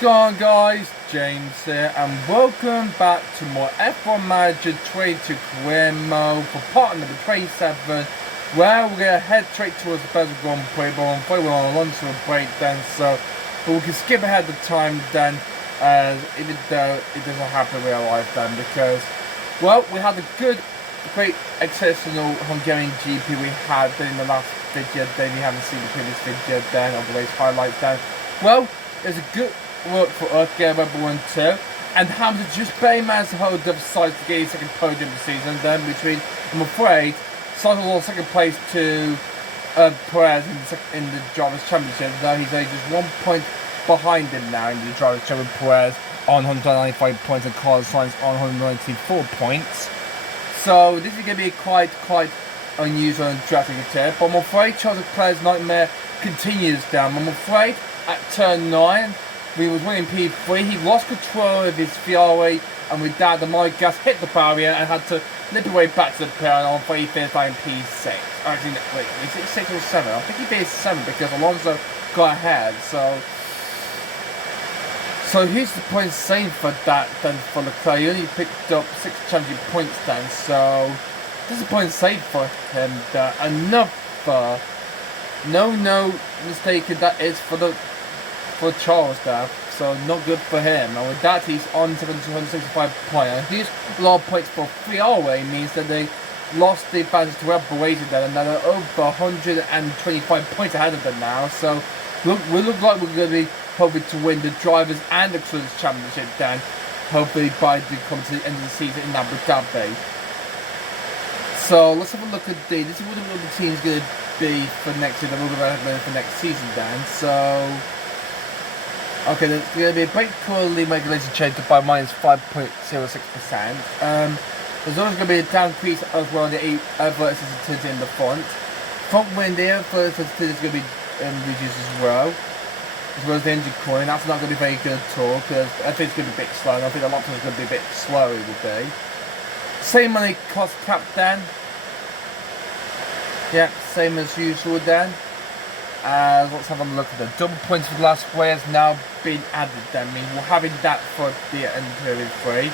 What's going on, guys? James here, and welcome back to more F1 Manager 22 Career Mode for part number 27, where we're going to head straight towards the Belgian Grand Prix, but unfortunately we're on a lunch or break then, but we can skip ahead the time then, even though it doesn't happen in real life then, because, well, we had a great exceptional Hungarian GP we had in the last video then. You haven't seen the previous video then, of the race highlights then. Well, there's a good work for us, get Red Bull 1-2, and Hamza just barely managed to hold up sides to get his second podium of the season. Then between, I'm afraid, started on second place to Perez in the Drivers' Championship. Now he's only just 1 point behind him now in the Drivers' Championship. Perez on 195 points and Carlos Sainz on 194 points. So this is going to be quite unusual and drastic attack. But I'm afraid Charles Leclerc's nightmare continues down. I'm afraid at turn 9, we was winning P3. He lost control of his Ferrari, and with that, the mild gas hit the barrier and had to nip away back to the pair. And I'm afraid he finished in P6. Actually, wait, is it 6 or 7? I think he finished 7 because Alonso got ahead. So here's the point saved for that then for Leclerc. He only picked up 6 championship points then, so this is a point saved for him. Another no mistaken that is for Charles there, so not good for him. And with that, he's on 265 points. And these low points for Ferrari means that they lost the advantage to Red Bull Racing then, and they're over 125 points ahead of them now. So we look like we're going to be hoping to win the Drivers and the Constructors Championship then, hopefully by the end of the season in Abu Dhabi. So let's have a look at this is what the team's going to be for next year, for next season then. So okay, there's going to be a brake quality regulation change by minus 5.06%. There's also going to be a down crease as well in the air sensitivity in the front. Front wing, the air sensitivity is going to be reduced as well as the engine cooling. That's not going to be very good at all, because I think it's going to be a bit slow, and I think the laptop is going to be a bit slower it will be. Same money cost cap then. Yep, same as usual then. Let's have a look at the double points for the last way has now been added then. I mean, we're having that for the end period 3.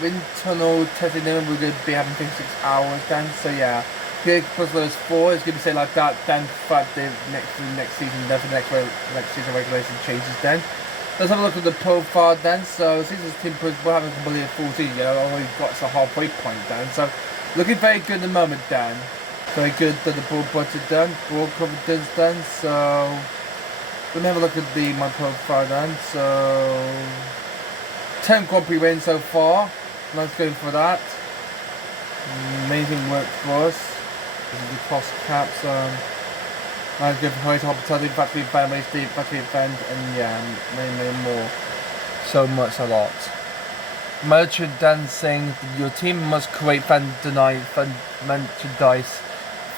Wind tunnel testing them, we're going to be having 56 hours then, so yeah. Big plus those 4 is going to be say like that then for the next season, then for the next season regulation changes then. Let's have a look at the profile then. So since this team we're having completed a full season, already got us a halfway point then. So looking very good at the moment then. Very good that the ball budget done, ball confidence done. So let me have a look at my profile then. So 10 Grand Prix wins so far. Let's go for that. Amazing work for us. This is the cost caps. Let's go for high hospitality, factory event, race day, factory event, and yeah, many more. So much, a lot. Merchandising. Your team must create merchandise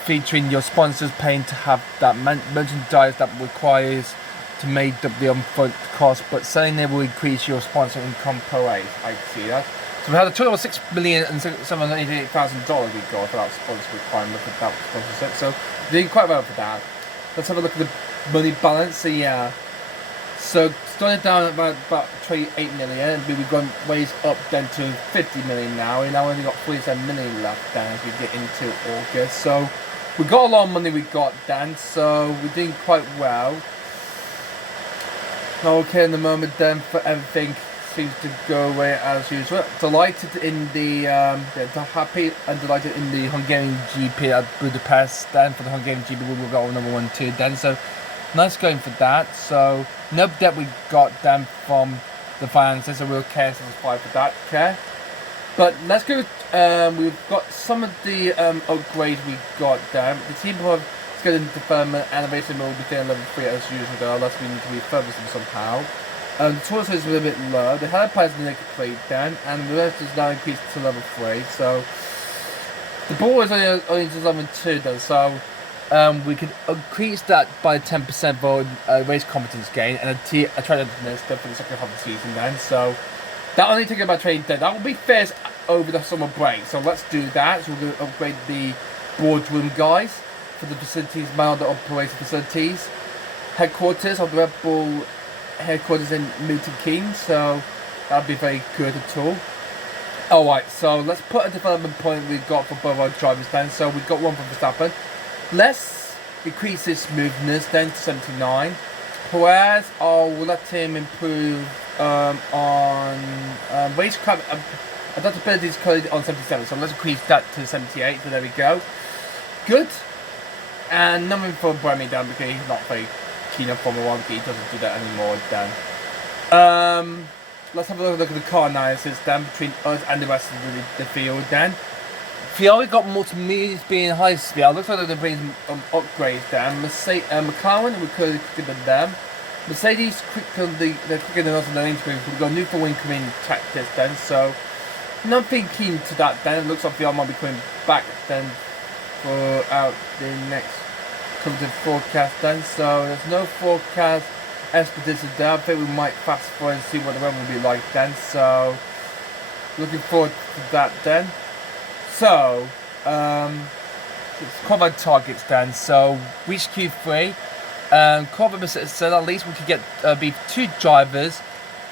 featuring your sponsors paying to have that merchandise that requires to make up the upfront cost, but selling it will increase your sponsor income per race. I see that. So we had a total of $6,788,000 we got for that sponsor requirement. Look at that sponsorship. So we're doing quite well for that. Let's have a look at the money balance. So yeah. So started down at about 28 million, and we've gone ways up then to 50 million now. We now only got 47 million left then as we get into August. So we got a lot of money we got then, so we're doing quite well. Okay, in the moment then for everything seems to go away as usual. Delighted in happy and delighted in the Hungarian GP at Budapest then. For the Hungarian GP we will go number 1 2 then, so nice going for that. So no debt we got then from the finances, so we'll care satisfied for that. Okay, but let's go. We've got some of the upgrades we got then. The team have scheduled development and innovation will be staying level 3 as usual though, unless we need to refurbish them somehow. The torso is a little bit low. The header players are complete then, and the rest is now increased to level 3. So the ball is only just level 2 though, so we can increase that by 10% for race competence gain and a attractiveness for the second half of the season then. So that only takes about 20 days. That will be fierce over the summer break. So let's do that. So we're going to upgrade the boardroom guys for the facilities, the operation facilities. Headquarters of the Red Bull headquarters in Milton Keynes, so that'd be very good at all. Alright, so let's put a development point we've got for both our drivers then. So we've got one for Verstappen. Let's increase his smoothness then to 79. Perez, we'll let him improve on racecraft adaptability is coded on 77, so let's increase that to 78, so there we go. Good. And nothing for Bremy down because he's not very keen on Formula 1, he doesn't do that anymore then. Let's have a look at the car analysis then between us and the rest of the field then. Fiori got multimedia being high speed. Looks like they're bringing upgrades then. McLaren, we could have given them. Mercedes, they're quicker than us on the lane screen. We've got new for wing coming tactics then, so nothing keen to that then. It looks like Fiori might be coming back then for out the next coveted forecast then. So there's no forecast expedition there. I think we might fast forward and see what the weather will be like then. So looking forward to that then. So it's qualifying targets then. So reach Q3. Qualifying so at least we could get be 2 drivers.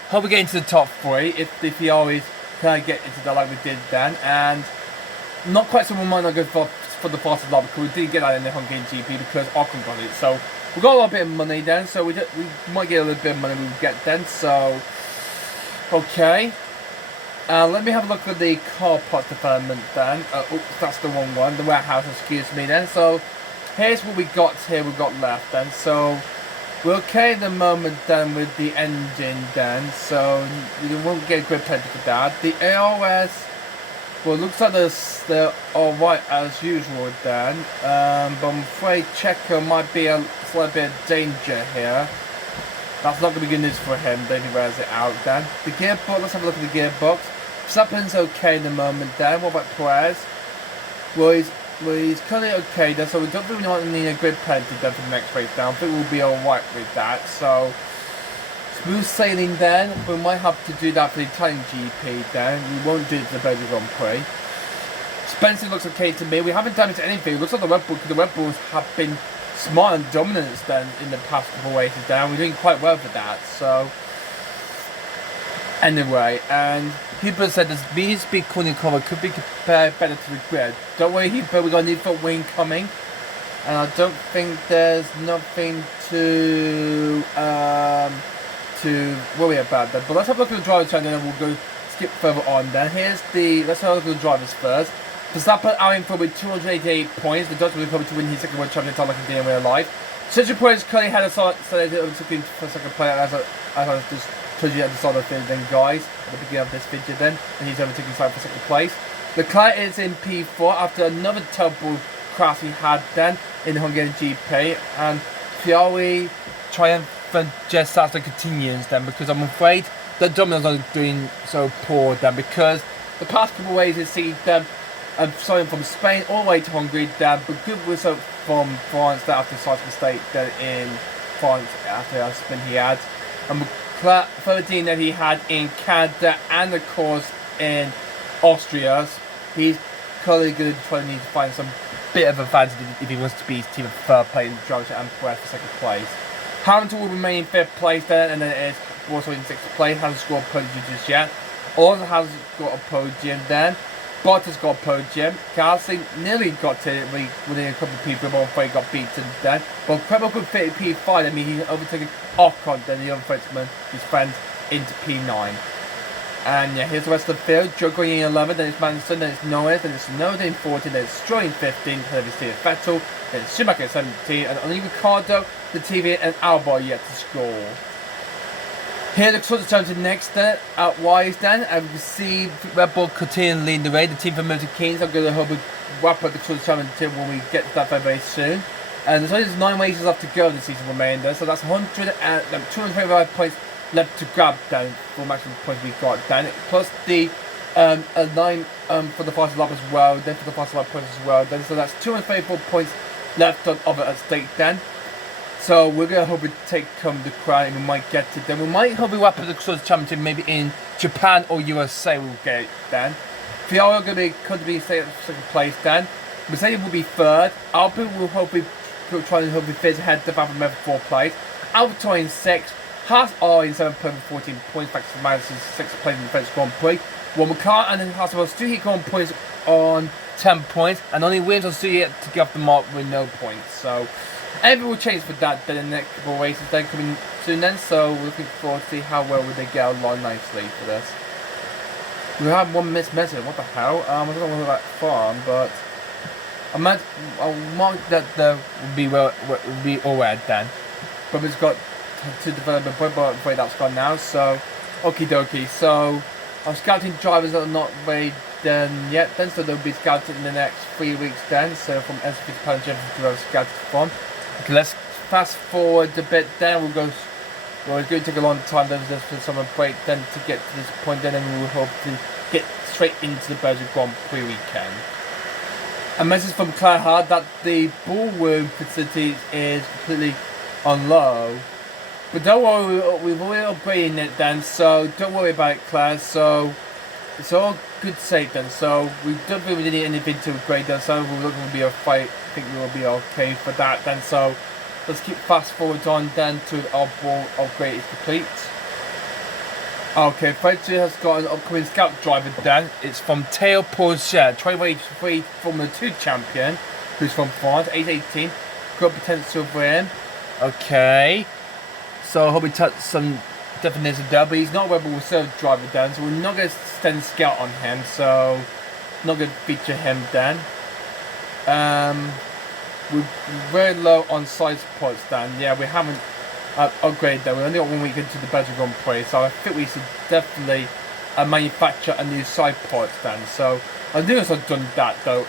Hope we get into the top 3 if the Fiori's kind of get into that like we did then. And not quite so we might not go for the fastest lap because we did get that in the Hungarian GP because Ocon got it. So we got a little bit of money then. So we might get a little bit of money we get then. So okay. Let me have a look at the car parts development then. Oops, that's the wrong one. The warehouse, excuse me then. So here's what we got here. We got left then. So we're okay at the moment then with the engine then. So you won't get a grip penalty for that. The ARS. Well, it looks like they're alright as usual then, but I'm afraid Checo might be a slight bit of danger here. That's not going to be good news for him, then he wears it out then. The gearbox, let's have a look at the gearbox. Verstappen's okay in the moment then. What about Perez? Well, he's currently okay then, so we don't really want to need a grid penalty then for the next race down. I think we'll be alright with that, so smooth sailing then. We might have to do that for the Italian GP then. We won't do it for the Belgian Grand Prix. Spencer looks okay to me. We haven't damaged anything. It looks like the Red Bulls have been smart and dominant then in the past couple of races down. We're doing quite well for that. So anyway, and Hubert said this speed cooling cover could be compared better to the grid. Don't worry, Hubert, we got a new front wing coming. And I don't think there's nothing to worry about that. But let's have a look at the driver's channel and then we'll go skip further on then. Let's have a look at the drivers first. Verstappen out in front with 288 points. The Dutch will be coming to win his second world champion title like he did in real life. Sergio Perez currently had a solid overtaking for second player as I just told you at the start of the video then guys, at the beginning of this video then, and he's overtaking side for second place. Leclerc is in P4 after another terrible crash he had then in the Hungarian GP, and Fiori triumphant just after continues then, because I'm afraid the Domino's are doing so poor then, because the past couple of ways you see them starting from Spain all the way to Hungary then, but good result from France that after such a mistake then in France after a spin he had, and Leclerc 13 that he had in Canada and of course in Austria. He's currently going to try to need to find some bit of advantage if he wants to be his team of third place in the driver and Perez for second place. Hamilton will remain in 5th place then, and then it is also in 6th place. Hasn't scored a podium just yet. Also hasn't got a podium then. Bottas got a podium. Gasly nearly got it within a couple of people, but afraid got beaten then. But Kreml could fit P5. I mean, he's overtaken Ocon, then the other Frenchman, his friend, into P9. And yeah, here's the rest of the field. Joe going in 11, then it's Manson, then it's Norris, then it's Noda in 14, then it's Stroll in 15, then it's Vettel, then it's Schumacher in 17, and only Ricciardo, the TV, and Albon yet to score. Here the results turn to next then, out wise then, and we can see Red Bull continuing leading the way. The team from Milton Keynes, I'm going to hope we wrap up the results until when we get to that very soon. And there's only 9 races left to go this season remainder, so that's 225 points left to grab down for maximum points we got down. Plus the 9 for the fastest lap as well, then for the fastest lap points as well. Then so that's 234 points left of it at stake then. So we're gonna hope we take the crown and we might get it then. We might hope we wrap up the Constructors' Championship maybe in Japan or USA we'll get it then. Fiora could be second place then. Mercedes will be 3rd. Alpine will hopefully try and hopefully finish ahead of Alfa Romeo for 4th place. Alpine in 6th. Haas are in 7th place with 14 points, thanks to Madison's 6th place in the French Grand Prix. While McLaren and Haas will still hit on points on 10 points, and only Williams will still yet to get off the mark with no points. So everything will change for that then in the next couple of races then coming soon then. So we're looking forward to see how well they get along nicely for this. We have one missed message. What the hell? I don't know about farm, but I'll mark that there will be alright then. But we've got to develop a point, but I'm afraid that's gone now. So okie dokie. So our scouting drivers are not ready then yet then, so they'll be scouted in the next 3 weeks then. So from S50 Pound Championship to scouted from. Okay, let's fast forward a bit then. Well, it's going to take a long time then just for summer break then to get to this point then, and we will hope to get straight into the Belgian Grand Prix weekend. A message from Claire Hard that the ballroom facility is completely on low. But don't worry, we've already upgraded it then, so don't worry about it, Claire. So it's all good safe then. So we don't really need anything to upgrade then, so we're not going to be a fight. I think we will be okay for that then. So let's keep fast forward on then to our ball upgrade is complete. Okay, French has got an upcoming scout driver then. It's from Théo Pourget, 2023 Formula 2 champion, who's from France, 818. Got potential for him. Okay. So I hope we touch some definition there, but he's not a Rebel Reserve driver then, so we're not going to send scout on him, so not going to feature him then. We're very low on side pods then. Yeah, we haven't upgraded though. We only got 1 week into the Belgian Grand Prix, so I think we should definitely manufacture a new side pods then. So I think I've done that though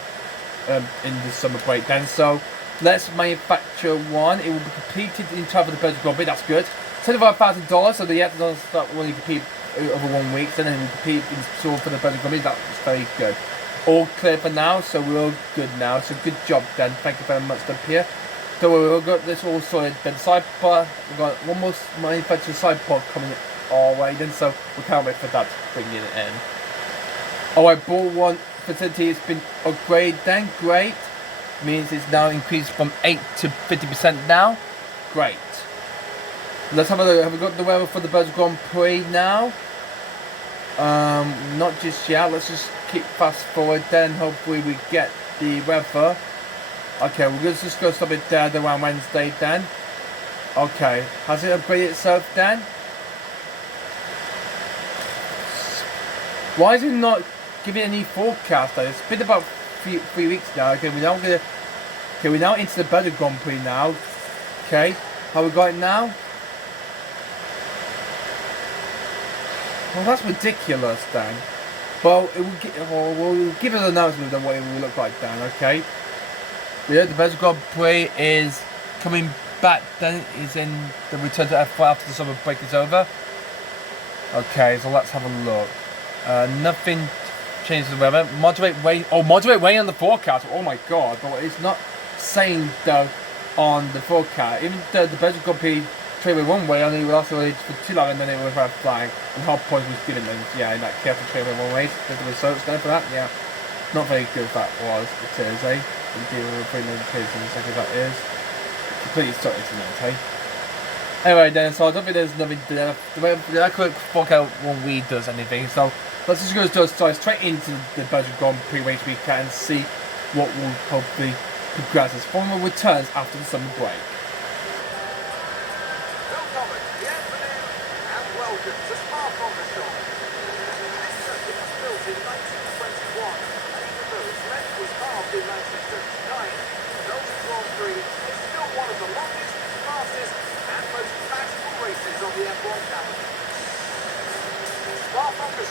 in the summer break then. So let's manufacture one. It will be completed in time for the Belgian Grand Prix. That's good. $75,000. So the have to start when you compete over 1 week. So then we compete in store for the Belgian Grand Prix. That's very good. All clear for now, so we're all good now. So good job then. Thank you very much up here. So we've got this all sorted. Then side pod, we've got one more manufactured side pod coming our way then, so we can't wait for that to bring it in. Alright, ball one facility has been upgraded then. Great. Means it's now increased from 8 to 50% now. Great. Let's have a look. Have we got the weather for the Belgian Grand Prix now? Not just yet. Let's just keep fast forward then. Hopefully we get the weather. Okay, we're just going to stop it there around Wednesday then. Okay, has it upgraded itself then? Why is it not giving any forecast though? It's been about three weeks now. Okay, we're now into the Belgian Grand Prix now. Okay, how we got it now? Well, that's ridiculous then. Well, we'll give us an announcement of what it will look like then, okay? Yeah, the Belgian Grand Prix is coming back then, is in the return to F1 after the summer break is over. Okay, so let's have a look. Nothing changes the weather. Moderate rain on the forecast. Oh my god, but it's not saying though on the forecast. Even though the Belgian Grand Prix trade with one way, only will also lead for 2 laps and then it was red flag. And half points was given them. Yeah, in that careful trade with one way. There's the results there for that. Yeah, not very good that was. It is, eh? Deal with bringing the kids in a second. That is completely sorted tonight, hey. Anyway, then, so I don't think there's nothing to do. I couldn't fork out when we does anything. So let's just go straight into the Belgian Grand Prix race weekend and see what will hopefully progress as formal returns after the summer break.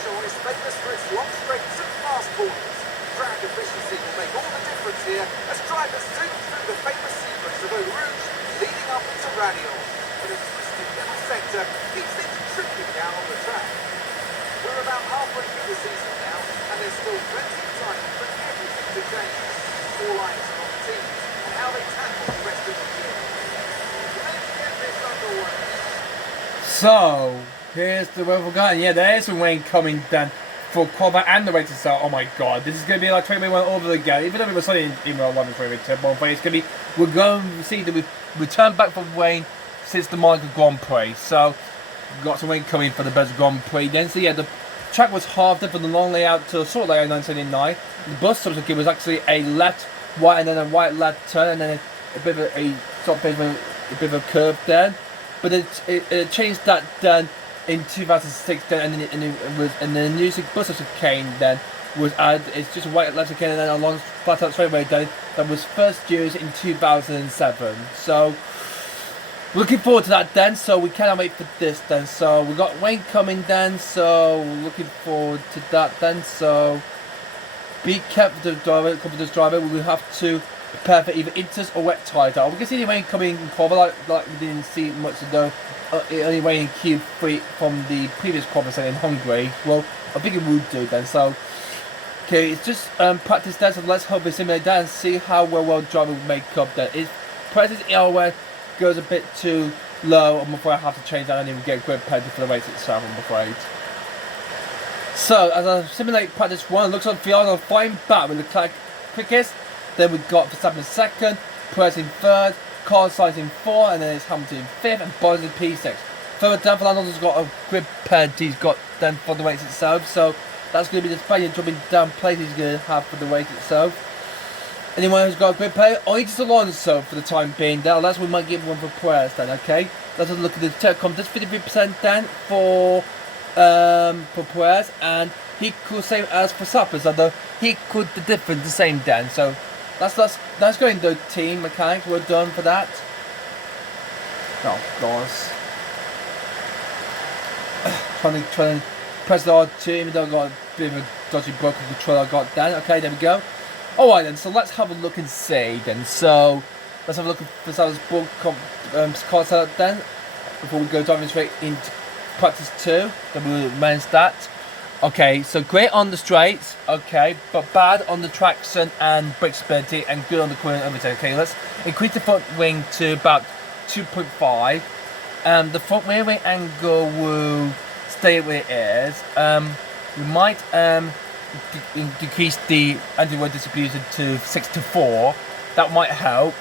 Is famous for its long straights and fast corners. Drag efficiency will make all the difference here as drivers zoom through the famous sequence of Eau Rouge leading up into Radial. But a twisted little sector keeps things tricky down on the track. We're about halfway through the season now, and there's still plenty of time for everything to change. All eyes are on the teams and how they tackle the rest of the year. Let's get this underway. So here's the weather going. Yeah, there is some rain coming then for qualify and the race itself. Oh my god, this is going to be like 2021 over again. Even though it was sunny in Real London for a return, but it's going to be, we're going to see the return back from rain since the Monaco Grand Prix. So got some rain coming for the Belgian Grand Prix. Then, so yeah, the track was halved from the long layout to a short layout in 1989. The bus subsequently was actually a left, right, and then a right left turn, and then a bit of a curve then. But it changed that then in 2006 then, and the new bus subsequently came then was added. It's just a right left again, and then along flat out straightaway then that was first used in 2007. So looking forward to that then, so we cannot wait for this then. So we got Wayne coming then, so looking forward to that then. So be careful with the driver, confidence driver. We will have to prepare for either inters or wet tyres. We can see the Wayne coming in qualify like we didn't see much ago. Only Wayne in Q3 from the previous qualifying in Hungary. Well, I think it would do then. So okay, it's just practice then. So let's hope we simulate that and see how well driver will make up then. Is presence ERW goes a bit too low, I'm afraid I have to change that and even get grip penalty for the race itself, I'm afraid. So, as I simulate practice 1, it looks like Fiona fighting back with the quickest. Then we've got Verstappen in 2nd, Perez in 3rd, Carlos Sainz in 4th, and then it's Hamilton in 5th, and Bottas in P6. Further down, Fernando's got a grip penalty he's got then for the race itself, so that's going to be the Spaniard dropping down place he's going to have for the race itself. Anyone who's got a grip penalty, or just Alonso for the time being, then that's we might give one for Perez then, okay? Let's have a look at the Telecom, just 53% then for Perez, and he could same as for Verstappen, so he could the difference the same then. So that's going to team mechanics. We're done for that. Oh gosh, trying to press the R2, even though I got a bit of a dodgy broken control. I got that. Okay, there we go. All right then. So let's have a look and see then. So let's have a look at Verstappen's book concept then before we go diving straight into practice 2. Then we'll manage that. Okay, so great on the straights, okay, but bad on the traction and brake stability, and good on the corner and overtake. Okay, let's increase the front wing to about 2.5. The front rear wing angle will stay where it is. We might decrease the anti-roll distribution to 6 to 4. That might help.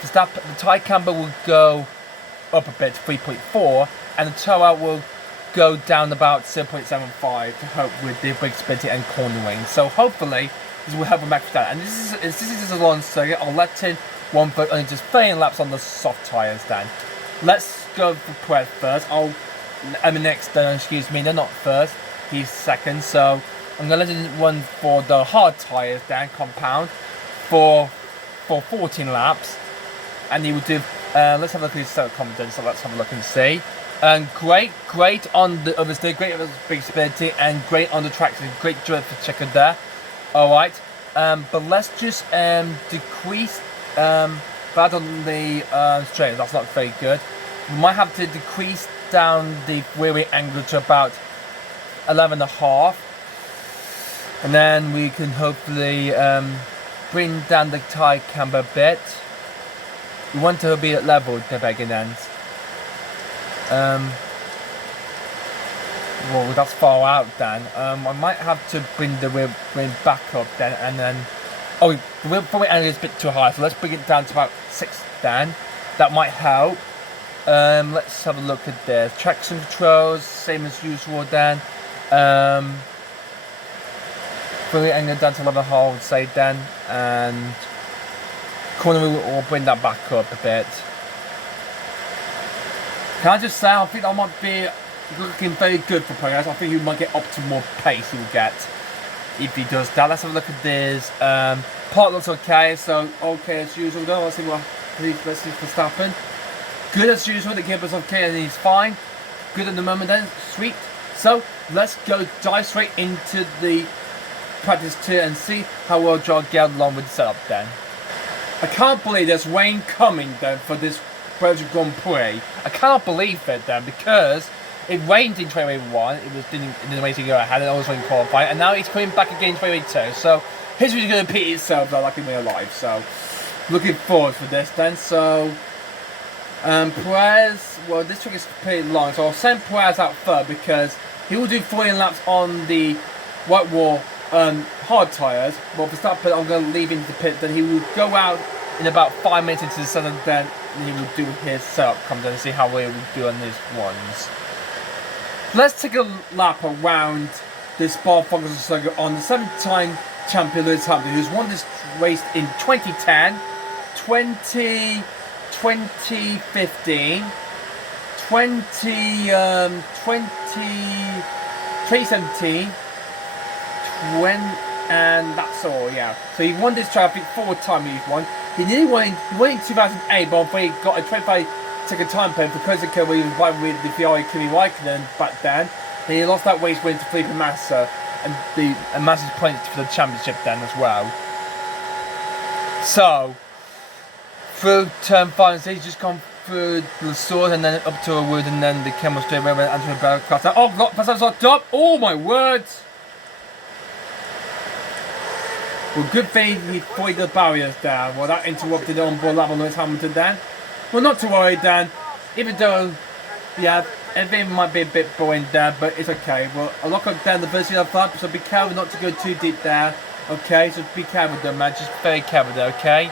The tyre camber will go up a bit to 3.4, and the toe out will go down about 0.75 to help with the brake stability and cornering. So hopefully this will help him match that. And this is just a long circuit. I'll let in one foot only just 30 laps on the soft tyres then. Let's go for Perez first. Next, excuse me, they're not first. He's second. So I'm gonna let him run for the hard tyres then, compound, for 14 laps. And he will do let's have a look at his self-confidence. So let's have a look and see. Great on the oversteer, great on the brake stability, and great on the traction. Great drift for checker there. Alright, but let's just decrease that on the straight. That's not very good. We might have to decrease down the rear wing angle to about 11.5, and then we can hopefully bring down the tyre camber a bit. We want to be at level the beginning ends. Well, that's far out then. I might have to bring the rear wing back up then, and then the rear wing angle is a bit too high, so let's bring it down to about 6 then. That might help. Let's have a look at this. Traction controls, same as usual then. Rear wing angle down to 11.5, I would say then, and corner will bring that back up a bit. Can I just say, I think that might be looking very good for Perez. I think he might get optimal pace he will get if he does that. Let's have a look at this. Part looks okay, so okay as usual though. Let's see what Verstappen. Good as usual, the keeper's okay and he's fine. Good at the moment then, sweet. So let's go dive straight into the practice 2 and see how well John get along with the setup then. I can't believe there's rain coming then for this Belgian Grand Prix. I cannot believe it then, because it rained in 2021. It was didn't race to go ahead, and always rained qualifying, and now it's coming back again in 2022. So history is going to repeat itself like in real life. So looking forward for this then. So Perez, well, this track is pretty long, so I'll send Perez out first because he will do 14 laps on the white wall hard tyres. Well, for start pit, I'm going to leave into the pit. Then he will go out in about 5 minutes into the southern. Then he will do his setup, come down and see how we will do on these ones. Let's take a lap around this Spa-Francorchamps circuit on the 7-time champion Lewis Hamilton, who's won this race in 2010, 2015, 2017, and that's all, yeah. So he won this track, I think 4 times he's won. He nearly won in 2008, but he got a 25-second time penalty because of he was riding with the Ferrari Kimi Raikkonen back then. And he lost that race win to Felipe Massa, and Massa's playing for the championship then as well. So, through turn 5 and 6, just gone through the sword and then up to a wood and then the camel straight away went Antonio Barrel crossed out. Oh god, Verstappen's on top! Oh my words! Well, good thing he avoided the barriers down. Well, that interrupted the onboard lap on Lewis Hamilton then. Well, not to worry Dan, even though, yeah, everything might be a bit boring there, but it's okay. Well, I'll lock up down the first lap, so be careful not to go too deep there. Okay, so be careful there, man, just very careful there, okay?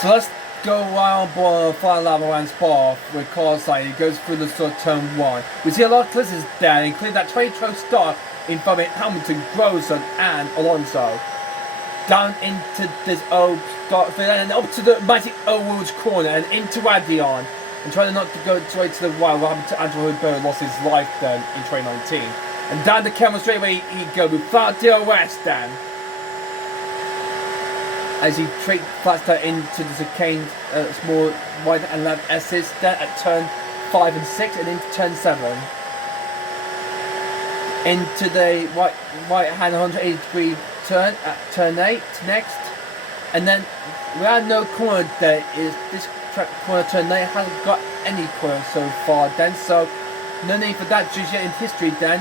So let's go around the final lap around Spa with Carlos Sainz. He goes through the sort of turn 1. We see a lot of glitches there, including that 20-12 start involving Hamilton, Grossen and Alonso. Down into this old start and up to the mighty Owens corner and into Adrian. And trying not to go straight to the right, what happened to Angelo Ribeiro lost his life then in 2019. And down the camera straight away he goes without DRS then. As he flats that into the chicane, small right and left assist then at turn 5 and 6 and into turn 7. Into the right hand 180 degree turn at turn 8 next. And then we had no corner there. Is this track corner turn 8 hasn't got any corner so far then, so no need for that just yet in history then.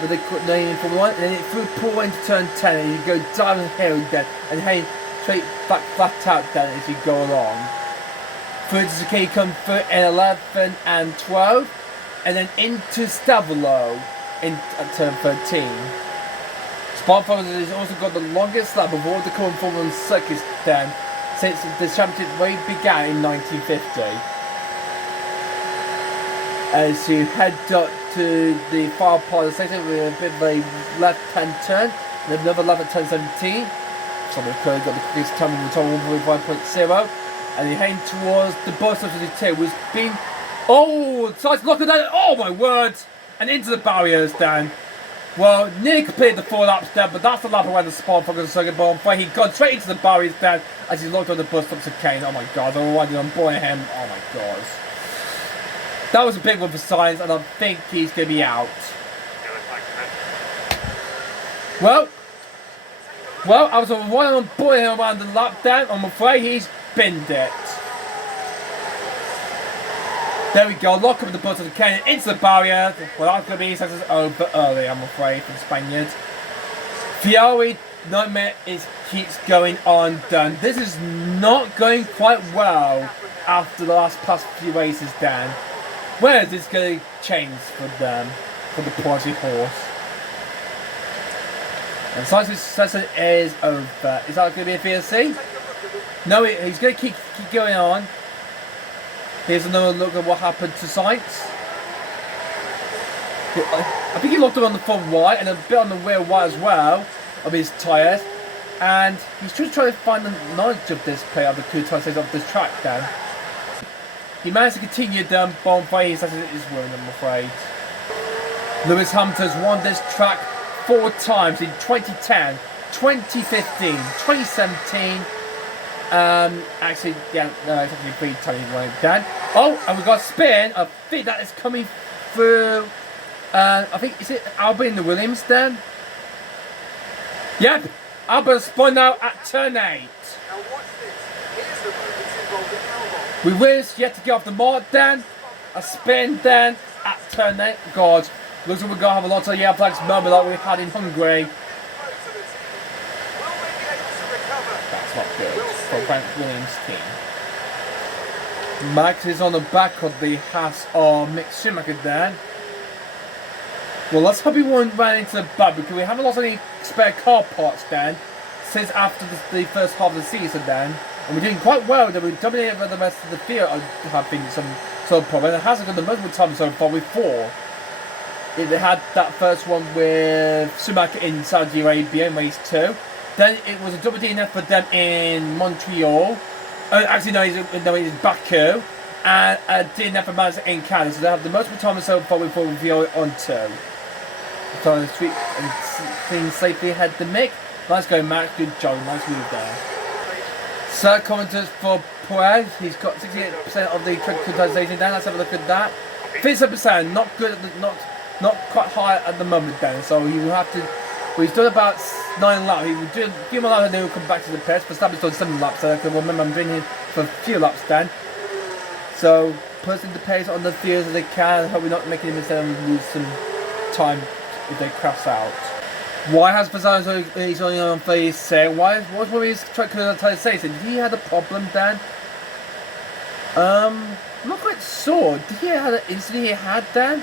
With the name for 1 and then it through pull into turn 10 and you go downhill then and heading straight back flat out then as you go along. Through to Zucchini come through in 11 and 12 and then into Stavolo at turn 13. Spa-Francorchamps has also got the longest lap of all the current Formula circuits then since the championship race began in 1950. As you head up to the far part of the section with a bit of a left-hand turn and another lap at turn 17. Someone got the quickest time in the top 1.5.0 and you're heading towards the bus of the tail was being so it's looking at oh my word and into the barriers down. Well, nearly completed the 4 laps there, but that's the lap around the Spa-Francorchamps circuit before he got straight into the barriers down as he locked on the bus stops of Kane. Oh my god, they're riding on board him. Oh my god. That was a big one for Sainz and I think he's going to be out. Well, I was right on board him around the lap down. I'm afraid he's binned it. There we go, lock up the bus of the Kane into the barrier. Well, that's going to be seconds over early, I'm afraid, for the Spaniard. Ferrari nightmare keeps going on done. This is not going quite well after the past few races, Dan. Where is this going to change for them, for the Porsche horse? And Sainz's session is over. Is that going to be a VSC? No, he's going to keep going on. Here's another look at what happened to Sainz. I think he locked it on the front white and a bit on the rear white as well of his tyres. And he's just trying to find the knowledge of this play of the two tyres of this track down. He managed to continue down bonfire, he says it is winning, I'm afraid. Lewis Hamilton has won this track 4 times in 2010, 2015, 2017. Actually, yeah, no, it's actually 3 times he's running down. Oh, and we've got a spin. I think that is coming through. I think, is it Albon in the Williams then? Yep, Albon spun now at turn 8. Now watch this. Here's the movements involving Albon. We wish yet to get off the mark then. A spin then at turn 8. God, looks like we're going to have a lot of yellow flags moment like we had in Hungary. That's not good for Frank Williams' team. Max is on the back of the Haas or Mick Schumacher there. Well, let's hope he won't run into the bug because we haven't lost any spare car parts then since after the first half of the season then. And we're doing quite well. We're dominating the rest of the field. I think some sort of problem. It hasn't got the multiple times so far with 4. They had that first one with Schumacher in Saudi Arabia in race 2. Then it was a double DNF for them in Montreal. Actually, no, he's Baku. And a DNF for Mazda in Canada. So they have the most time so far before we go on to. So on the street and clean safely ahead the Mick. Nice going, Max. Good job. Nice move there. Third commenters for Prix. He's got 68% of the track utilization down. Let's have a look at that. 57%, not good, not quite high at the moment then. So he will have to. Well, he's done about 9 laps. He will do a few more laps and then he'll come back to the pits. But Verstappen's done 7 laps. So I can remember I'm doing him for a few laps then. So pushing the pace on the fields as they can. Hope we're not making a mistake and lose some time if they crash out. Why has Verstappen he's only on 36? What's with his track utilization? Did he have a problem then? I'm not quite sure. Did he have an incident he had then?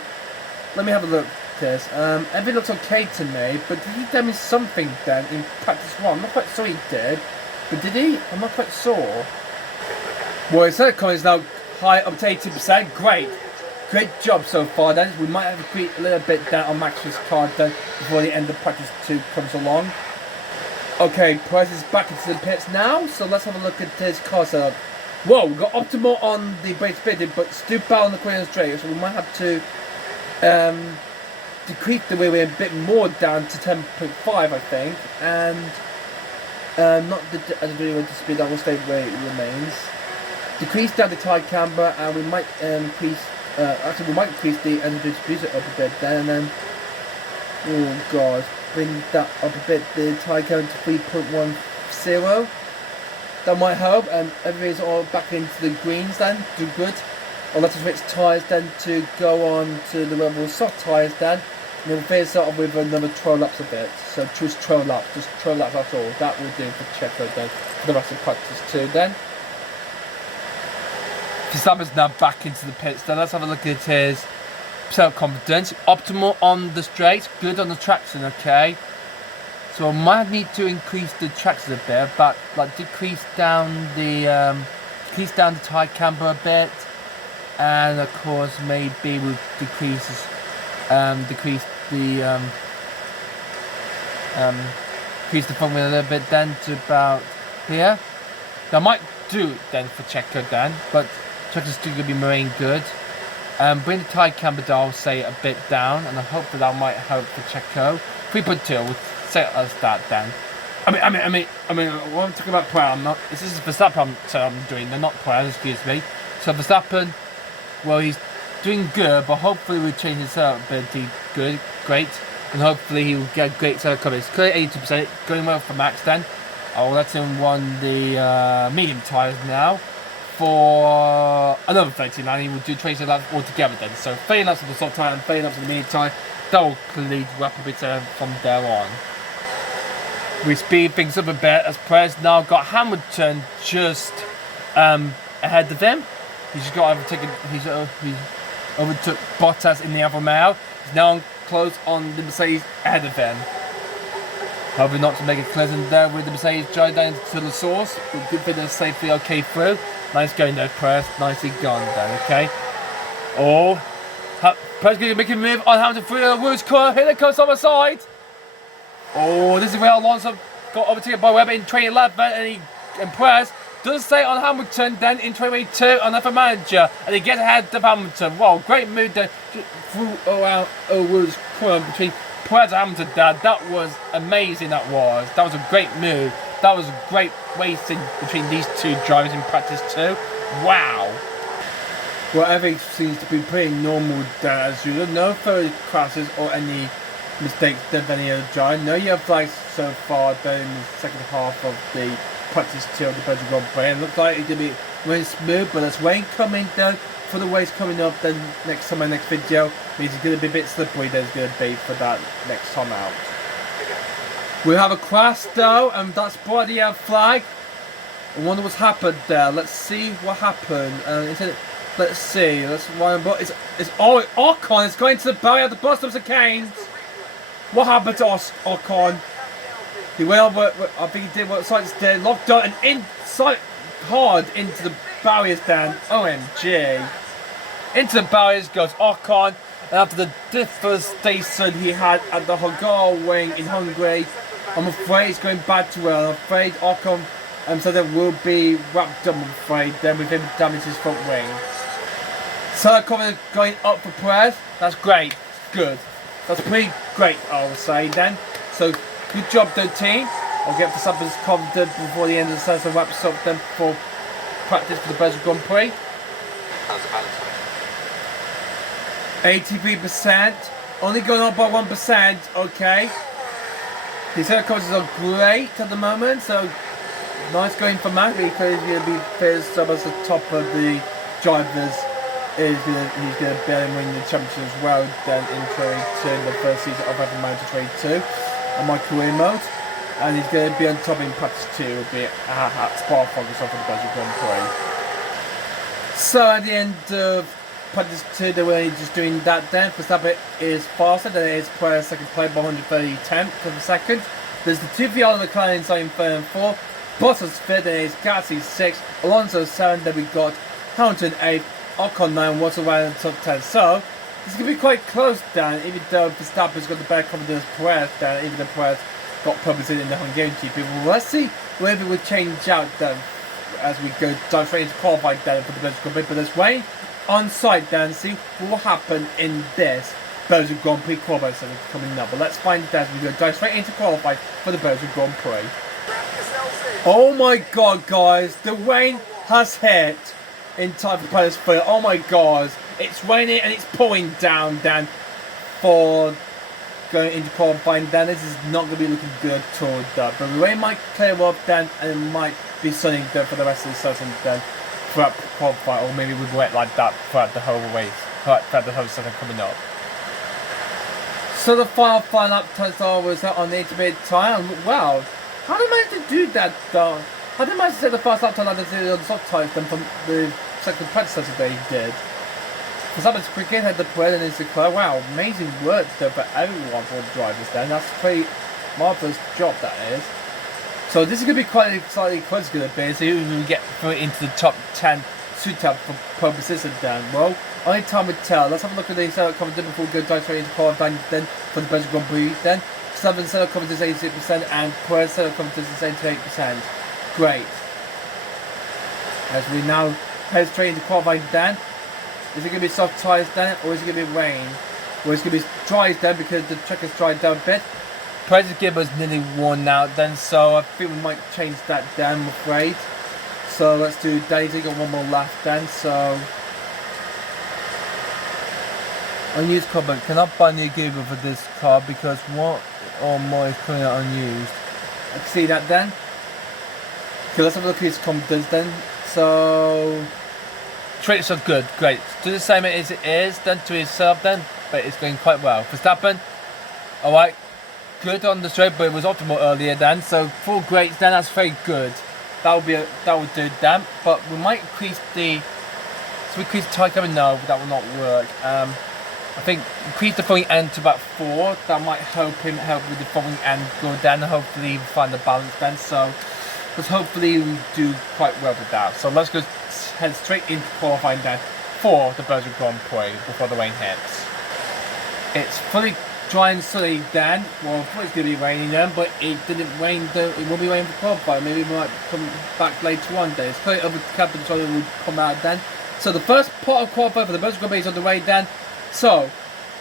Let me have a look at this. Everything looks okay to me, but did he damage something then in practice 1? I'm not quite sure he did. But did he? I'm not quite sure. Well, his third comment is now high up to 80%. Great job so far then. We might have to create a little bit down on Max's car then before the end of practice 2 comes along. Okay, Price is back into the pits now, so let's have a look at his car setup. Whoa, we've got Optimal on the base bit, but Stupal on the Queen straight, so we might have to decrease the way we're a bit more down to 10.5, I think, and not the video speed, that will stay where it remains. Decrease down the tire camber, and we might increase. Actually, we might increase the energy distribution up a bit then, and then. Oh god, bring that up a bit. The tire camber to 3.10. That might help, and everything's all back into the greens then. Do good. Or let's switch tyres then to go on to the level soft tyres then. And we'll finish that off with another 12 laps a bit. So just 12 laps, that's all. That will do for Checo then, for the rest of practice 2 then. Verstappen's now back into the pits. So let's have a look at his self-confidence. Optimal on the straight, good on the traction, okay. So I might need to increase the traction a bit, but like decrease down the tire camber a bit, and of course maybe we'll decrease the front wheel a little bit then to about here. That might do it then for Checo then, but Checo's still going to be marine good. Bring the tire camber dial, say, a bit down, and I hope that might help for Checo. 3.2, we'll say it as that then. I mean, what I'm talking about Prix, this is Verstappen I'm doing, they're not Prix, excuse me. So Verstappen, well, he's doing good, but hopefully we'll change his ability great, and hopefully he'll get great set of covers. Clearly 80%, going well for Max then. I'll let him run the medium tyres now for another 39. He will do 20 laps altogether then. So 30 laps of the soft tyre and 30 laps of the medium tyre. That will clearly wrap up it from there on. We speed things up a bit as Prez now got Hamilton just ahead of him. He's just got overtaken. He's overtook Bottas in the Alfa Romeo. He's now close on the Mercedes ahead of him. Hoping not to make a collision there with the Mercedes drive down to the source. But good for them safely okay through. Nice going there, Prez. Nicely gone then, okay. Oh, Prez going to make a move on Hamilton through the Woods corner. Here they comes on the side. Oh, this is where Alonso got overtaken by Webber in 2011, and Prez does stay on Hamilton then in 2022 on the manager, and he gets ahead of Hamilton. Wow, great move there through Woods corner between Prez and Hamilton. That was amazing. That was a great move. That was a great racing between these two drivers in practice 2. Wow. Well, everything seems to be pretty normal there, as you don't know, no crashes or any mistakes than any other drive. No yellow flags so far then in the second half of the practice 2 of the Belgian Grand Prix. It looks like it's going to be very smooth, but there's rain coming though for the race coming up. Then next time, my next video means it's going to be a bit slippery. There's going to be for that next time out. We have a crash though, and that's by the yellow flag. I wonder what's happened there. Let's see what happened. Let's see. Let's run. But it's Ocon is going to the barrier at the bottom of the canes. What happened to Ocon? He went over, I think he did what Sainz did, locked on and inside hard into the barriers then. OMG. Into the barriers goes Ocon, And after the devastation he had at the Hungaroring in Hungary, I'm afraid it's going bad to well. I'm afraid Ocon so that will be wrapped up, I'm afraid, then with him damage his front wing. So going up for Press. That's great. Good. That's pretty great, I would say then. So good job, the team. I'll get Verstappen's confident before the end of the session wraps up then for practice for the Belgian Grand Prix. 83%. Only going up by 1%. Okay. His air courses are great at the moment, so nice going for Matt because he'll be first up as the top of the drivers. He's gonna be able to win the championship as well then in 22, the first season of having Manager 22 on my career mode. And he's gonna be on top in practice 2, will be at Spa-Francorchamps for the Belgian Grand Prix. So at the end of practice 2, they were just doing that then. Verstappen is faster than it is Prix second place by 130 tenths of a second. There's the two Fiat McLarens in 3rd and 4th. Bottas 5th, then it's Gasly 6th, Alonso 7th, then we got Hamilton 8th, Ocon 9, Russell around the top 10. So, this is going to be quite close then, even though Verstappen's got the better confidence Perez then, even though Perez got purpose in the Hungarian GP. But let's see whether it will change out then as we go dive straight into qualifying then for the Belgian Grand Prix. But let's wait on site then, see what will happen in this Belgian Grand Prix qualifying session coming up. But let's find out as we go dive straight into qualifying for the Belgian Grand Prix. Oh my god, guys, the rain has hit in time for Palace Field. Oh my god, it's raining and it's pouring down for going into qualifying then. This is not going to be looking good at all though. But the rain might clear up then and it might be sunny then for the rest of the session then throughout qualifying, or maybe with wet like that throughout the whole race, throughout the whole session coming up. So the final lap test was on the 8-minute time. Wow. How did I manage to do that though? How did I manage to set the first lap time like they did on the soft tyres then from the second predecessor they did? Because that was Prix had the bread and it's declared, wow, amazing work though for everyone for the drivers then. That's a pretty marvellous job that is. So this is going to be quite exciting close going to be. So who will get through into the top 10 suit up for pole position then? Well, only time will tell. Let's have a look at the setup competition before we go dive straight into qualifying then for the Belgian Grand Prix then. 7 setup competition is 86% and Perez setup competition is 88%. Great. As we now head straight into qualifying then. Is it going to be soft tyres then, or is it going to be rain? Or is it going to be dry then because the track has dried down a bit? Perez's gear was nearly worn out then, so I think we might change that down, I'm afraid. So let's do Daisy, got one more lap then, so... Unused car, but cannot buy a new gear for this car because what or more is coming out unused. I can see that then. Okay, let's have a look at his confidence then. So... Traits are good, great. Do the same as it is then to his setup then, but it's going quite well. Verstappen, alright, good on the straight, but it was optimal earlier then, so 4 greats then, that's very good. That would do then, but we might increase the tire cover. No, that will not work. I think increase the following end to about 4. That might help with the following end go down. Hopefully we find the balance then. So, because hopefully we do quite well with that. So let's go head straight into qualifying then for the Belgian Grand Prix before the rain hits. It's fully dry and sunny then. Well, I thought it was going to be raining then, but it didn't rain though. It will be raining for qualifying. Maybe we might come back later on then. It's quite over the cabin so it will come out then. So the first part of qualifying for the Belgian Grand Prix is on the way then. So,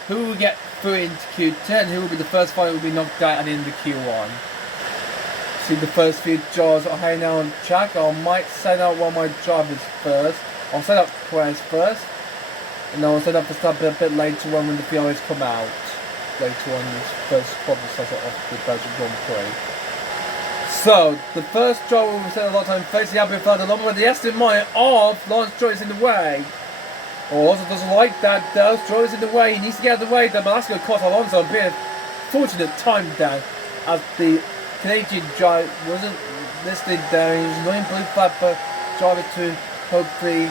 who will get through into Q10? Who will be the first fighter who will be knocked out at the end of Q1? See the first few jars are hanging out on track. I might send out one of my drivers first. I'll send out Perez first. And then I'll send out Verstappen a bit later on when the VRs come out. Later on this first proper session of the Belgian Grand Prix. So, the first driver will send a lot of time facing up in front along with the Aston Martin of Lawrence Stroll is in the way. Alonso doesn't like that though. Stroll is in the way. He needs to get out of the way though, but that's going to cost Alonso a bit of fortunate time down as the Canadian driver wasn't listening there. He was annoying blue flag for driver to hopefully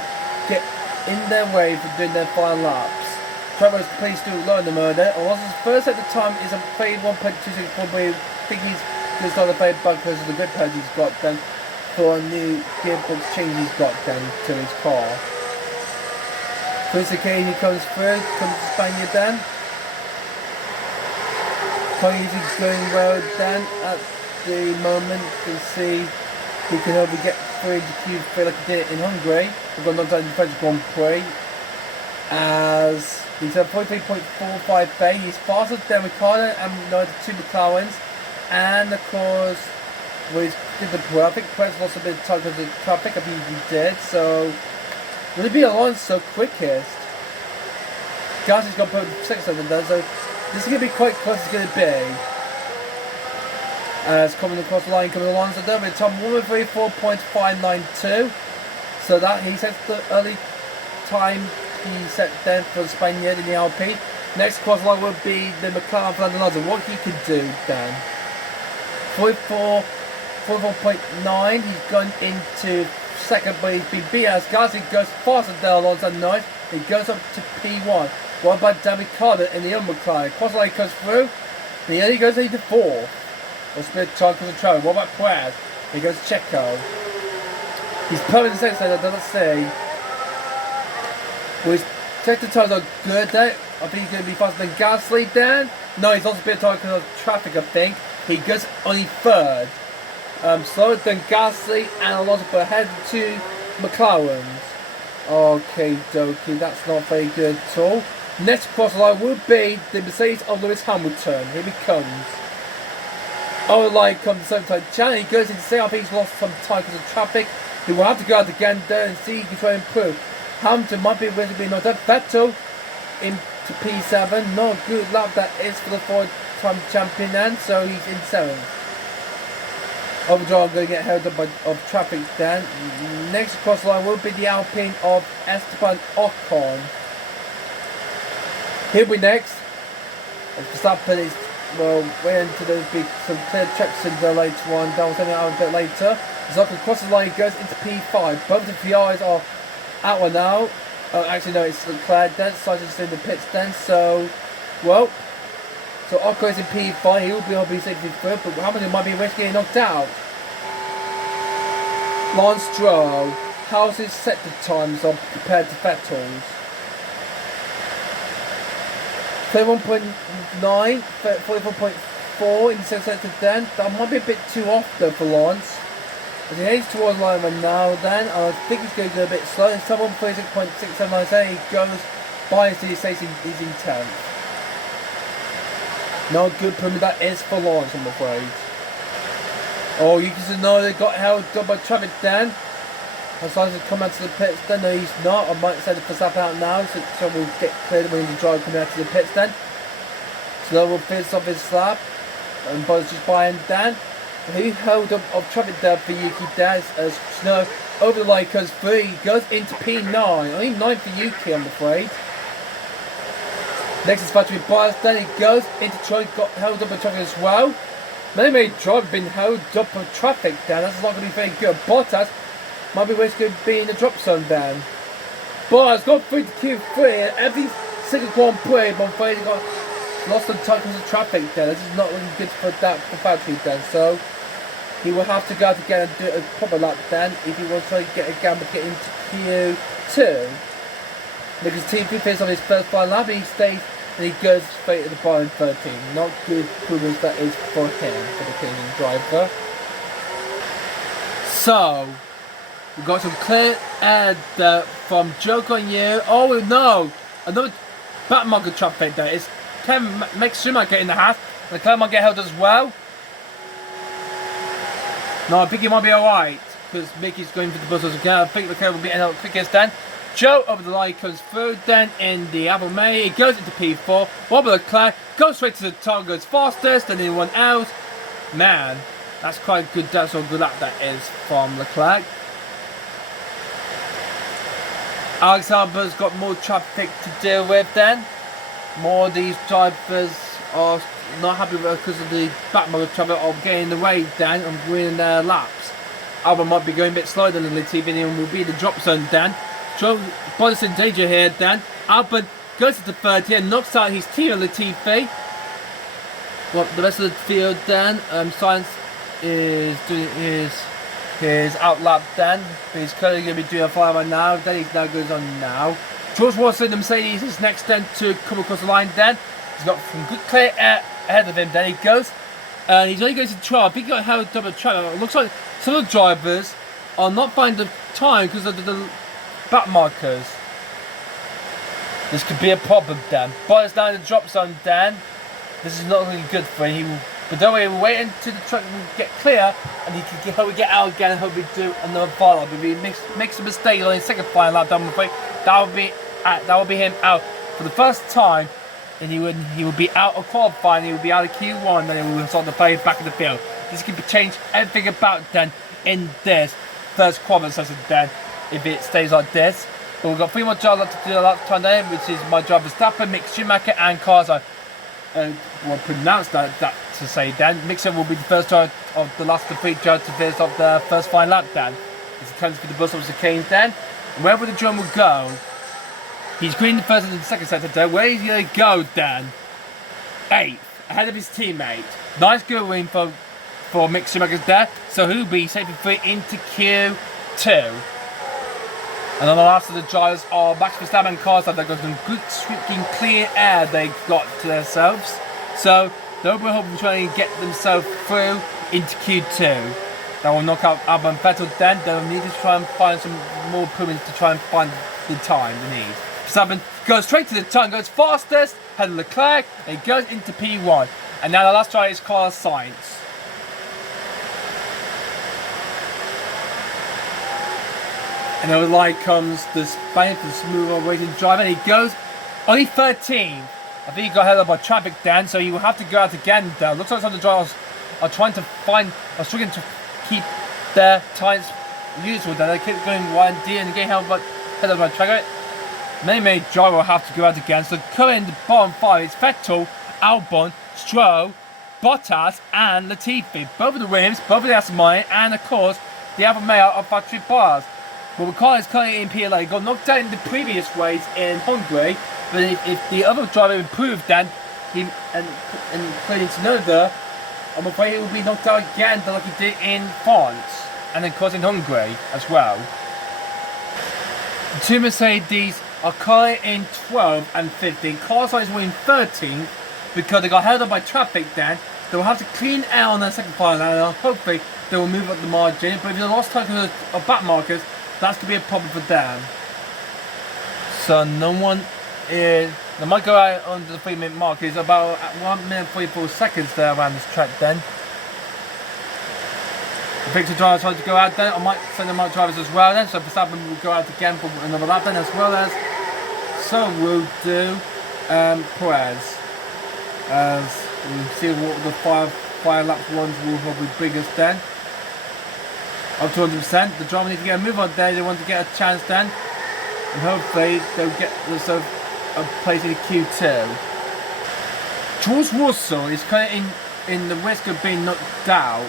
get in their way for doing their final laps. Trevor is pleased to low in the murder. Alonso's first at the time is a 31.26, probably. I think he's going to start a very bug because of the grip pads he's got then for a new gearbox change he's got then to his car. Chris Kane comes through, comes to Spaniard then. Collins is going well then at the moment. You can see he can only get through the Q3 like he did in Hungary. We've got knocked out in the French Grand Prix. As he's at 43.45 bay. He's faster than Ricardo and the two McLarens. And of course, well, he did the Prix. I think Prix lost a bit of time because of the traffic. I think he did. So, will it be Alonso quickest? Gasly's got put 6 of them there. So, this is going to be quite close. It's going to be. As coming across the line, coming Alonso there with time 134.592. So that he sets the early time he set then for the Spaniard in the LP. Next cross line will be the McLaren Fernando Alonso. What he could do then. 44.9. He's gone into second, but he's been beat as Gasly goes faster than Alonso. Nice. He goes up to P1. What about Dan Ricciardo in the other McLaren? Cross line comes through. And he only goes into 4th. Or split time because of travel. What about Prez? He goes Checo. He's pulling the second side, I don't see. Well, his second times are good there. I think he's going to be faster than Gasly then. No, he's lost a bit of time because of traffic, I think. He goes only 3rd. Slower than Gasly and Alonso, but ahead to McLaren's. Okay, dokie, that's not very good at all. Next cross line will be the Mercedes of Lewis Hamilton. Here he comes. Oh, line comes the same time. Chan, he goes into second. I think he's lost some time because of traffic. He will have to go out again there and see if he can try and improve. Hamilton might be willing to be knocked out. Vettel into P7. Not a good lap that is for the 4-time champion then. So he's in 7th. Overdrive going to get held up by traffic then. Next cross line will be the Alpine of Esteban Ocon. Here we next. Verstappen is, well, we're into the big some clear checks in there later on. That was only out a bit later. Zucker crosses the line, goes into P5. Both the Ferraris are out one now. Actually, no, it's Leclerc then. Sargent's in the pits then. So, well, so Ocon is in P5. He will be on safety third, but Hamilton might be risking getting knocked out. Lance Stroll, how's his sector times on compared to Vettel's? 31.9, 44.4 in the second sector then. That might be a bit too off though for Lance. As he heads towards line one now then, I think he's going to go a bit slow. It's 136.679, he goes by as he says he's in 10th. Not good permit that is for Lance, I'm afraid. Oh, you can know they got held up by traffic then. As long as he come out to the pits then, no he's not. I might send the Verstappen out now, so we'll get cleared when the driver coming out to the pits then. So now we'll finish off his slap. And Buzz just buying Dan. He held up of traffic there for Yuki Daz as Snow over the line goes through. He goes into P9. Only 9 for Yuki, I'm afraid. Next is factory bias. Then he goes into Troy, got held up by traffic as well. Many driver been held up by traffic then. That's not going to be very good. Bottas might be where it's going to be in the drop zone then. Bottas got through to Q3 and every single Grand Prix, but I'm afraid he got lost on time because of traffic then. This is not looking good for that for factory then. So he will have to go out again and do a proper lap then if he wants to get a gamble to get into Q2. Because Team P finishes on his first final lap, he stays and he goes straight to the bar in 13. Not good performance that is for him, for the Kenyan driver. So we got some clear air from Joe Gonyu. Oh no! Another back market traffic there. It's Mick Schumacher in the half. The Leclerc might get held as well. No, I think he might be alright. Because Mickey's going for the buses again. I think Leclerc will be held quickest then. Joe over the line comes through then in the Apple May. He goes into P4. Robert Leclerc goes straight to the target, goes fastest than anyone else. Man, that's quite good. That's a good lap that is from Leclerc. Alex Alba's got more traffic to deal with then. More of these drivers are not happy because of the back market traffic of getting in the way then and winning their laps. Alba might be going a bit slower than the Latifi and will be in the drop zone then. Joe Bottas in danger here then. Albon goes to the 30 and knocks out his team Latifi. Well, the rest of the field then, Science is doing his his outlap then. But he's currently going to be doing a fly right now. Then he now goes on now. George Russell, the Mercedes, is next then to come across the line then. He's got some good clear air ahead of him. Then he goes. And he's only going to try. I think he got held up at track. It looks like some of the drivers are not finding the time because of the back markers. This could be a problem then. But it's down in the drop zone then. This is not really good for him. But don't worry, we'll wait until the truck will get clear and he can hope we get out again and hope we do another final lap. If he makes a mistake on his second final lap, I'm afraid that will be him out for the first time, and he would be out of qualifying, he would be out of Q1, then he will start the play back in the field. This could change everything about then in this first qualifying session then if it stays like this. But we've got 3 more jobs left to do the last time then, which is my job Verstappen, Mick Schumacher and Carzo. We'll pronounce that to say then. Mixer will be the first driver of the last of the 3 drivers to finish off the first final lap then. As he comes for the bus of the Canes then. And wherever the drum will go, he's green the first and the second sector there. Where is he going to go then? 8th, ahead of his teammate. Nice good win for Mick Schumacher there. So he'll be safely free into Q2. And then the last of the drivers are Max Verstappen and Carson. They've got some good sweeping clear air they got to themselves. So they'll be hoping to try and get themselves through into Q2. That will knock out Albon Vettel then. They'll need to try and find some more improvements to try and find the time they need. Verstappen goes straight to the time, goes fastest, ahead of Leclerc, and he goes into P1. And now the last driver is Carlos Sainz. And over the line comes the Spaniard, the smooth racing driver, and he goes only 13th. I think he got held up by traffic then, so he will have to go out again though. Looks like some of the drivers are struggling to keep their times useful. They keep going 1D and getting held up by traffic. Many drivers will have to go out again. So currently in the bottom 5 is Vettel, Albon, Stroll, Bottas, and Latifi. Both of the Williams, both of the Aston Martin, and of course the Alfa Romeo of factory bars. But Ricardo is currently in PLA. He got knocked out in the previous race in Hungary. But if the other driver improved, then and played into another, I'm afraid he will be knocked out again, like he did in France and of course in Hungary as well. The 2 Mercedes are currently in 12 and 15. Carlos Sainz were in 13th because they got held up by traffic. Then they will have to clean air on their second final, and hopefully they will move up the margin. But if they lost time because of back markers, that's going to be a problem for them. So no one is... They might go out under the 3-minute mark. It's about 1 minute 44 seconds there around this track then. The Victor drivers trying to go out then. I might send them out drivers as well then. So Verstappen will go out again for another lap then, as well as... So we'll do Prix. As we see what the 5 lap ones will probably bring us then. Up to 100%. The driver need to get a move on there. They want to get a chance then, and hopefully they'll get themselves a place in the Q2. George Russell is kind of in the risk of being knocked out.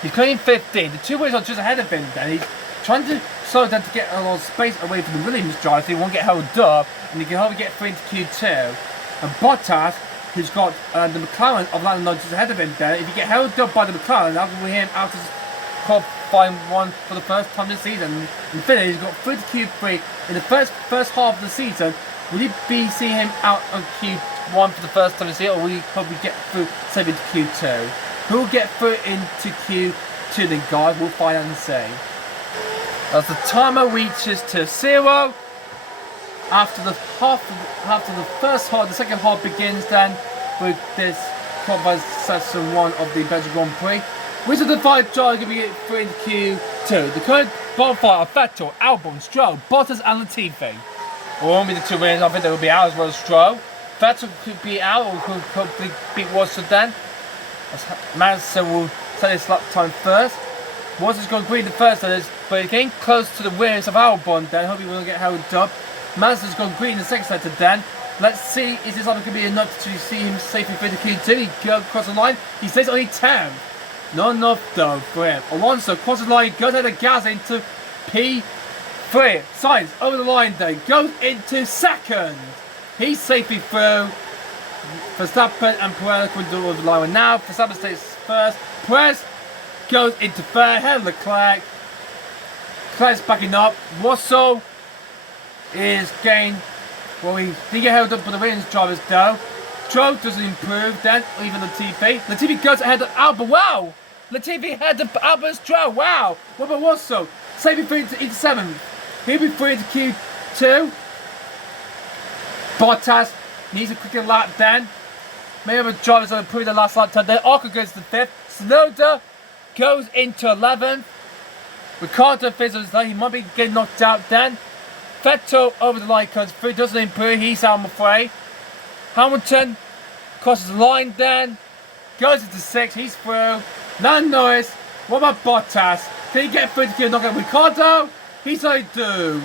He's currently in 15. The 2 ways are just ahead of him. Then he's trying to slow down to get a lot of space away from the Williams driver, so he won't get held up, and he can hopefully get through into Q2. And Bottas, who's got the McLaren of Lando just ahead of him. Then if you get held up by the McLaren, that will be him out of qualifying 1 for the first time this season. In Finland, he's got through to Q3 in the first half of the season. Will you be seeing him out of Q1 for the first time this year, or will you probably get through, say, into Q2? Who will get through into Q2 then, guys? We'll find out and see. As the timer reaches to 0, after the first half, the second half begins then with this qualifying session 1 of the Belgian Grand Prix. Which of the 5 drivers going to get through into Q2? The current bottom 5 are Vettel, Albon, Stroll, Bottas and Latifi. It won't be the 2 winners. I think they will be out as well as Stroll. Vettel could be out, or could hopefully beat Watson then. Mazda will set his lap time first. Watson's going green the first, but he's getting close to the winners of Albon then. Hope he won't get held up. Mazda's gone green in the second sector then. Let's see, is this going to be enough to see him safely through the Q2? He goes across the line. He stays only 10th. Not enough though for him. Alonso crosses the line, goes ahead of gas into P3. Sainz over the line then, goes into second. He's safely through. Verstappen and Perez can do over the line now. Verstappen stays first. Perez goes into third, ahead of Leclerc. Perez backing up. Russell is getting, well, he did get held up by the Williams drivers though. Stroll doesn't improve then, even Latifi. Latifi goes ahead of Albon, wow! Latifi ahead of Albon Stroll, wow! What about Russell? Saving through into 7th. He'll be through into Q2. Bottas needs a quicker lap then. Many other drivers will improve the last lap time. Then Ocon goes to 5th. Tsunoda goes into 11th. Ricciardo fizzles though, he might be getting knocked out then. Vettel over the line comes through, doesn't improve, he's out I'm afraid. Hamilton crosses the line then. Goes into 6th, he's through. Lando Norris, what about Bottas? Can he get through to kill knock out Ricciardo? He's I do.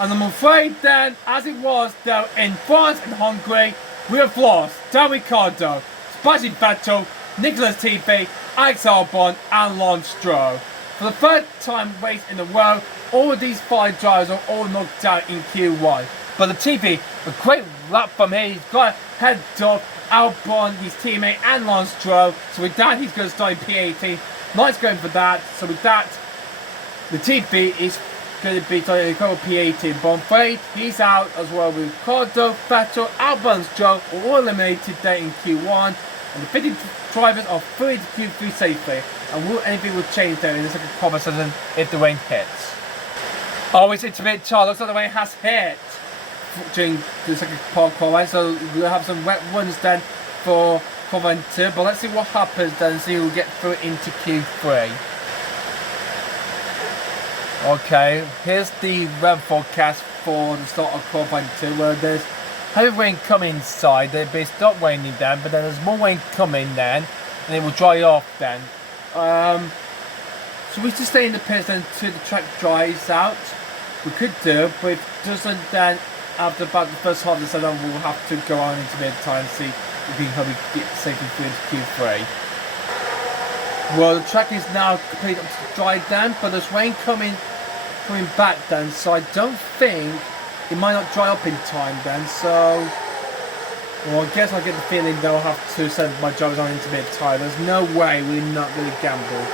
And I'm afraid then, as it was though in France and Hungary, we have lost Dan Ricciardo, Sebastian Vettel, Nicolas Latifi, Alex Albon and Lance Stroll. For the third time race in a row, all of these 5 drivers are all knocked out in Q1. But Latifi, a great lap from here, he's got head of Albon, his teammate and Lance Stroll. So with that, he's going to start in P18. Knight's going for that. So with that, Latifi is going to be starting to P18. But I'm afraid he's out as well with Ricciardo, Vettel, Albon and Stroll are all eliminated there in Q1. And the 50 drivers are through into Q3 safely. And anything will change there in the second qualifying session if the rain hits. Oh, it's intermediate tire. Looks like the rain has hit during the second part qualifying. So we'll have some wet runs then for qualifying 2. But let's see what happens then and see who will get through into Q3. Okay, here's the weather forecast for the start of qualifying 2, where there's heavy rain coming inside, it'll stop raining then, but then there's more rain coming then, and it will dry off then. So we just stay in the pits then until the track dries out. We could do, but if it doesn't, then after about the first half of the session, we'll have to go on into mid-time and see if we can probably get safely through into Q3. Well, the track is now completely dried down, but there's rain coming back then, so I don't think it might not dry up in time then, so well, I guess I get the feeling they'll have to send my drivers on intermediate tyre. There's no way we're not going to gamble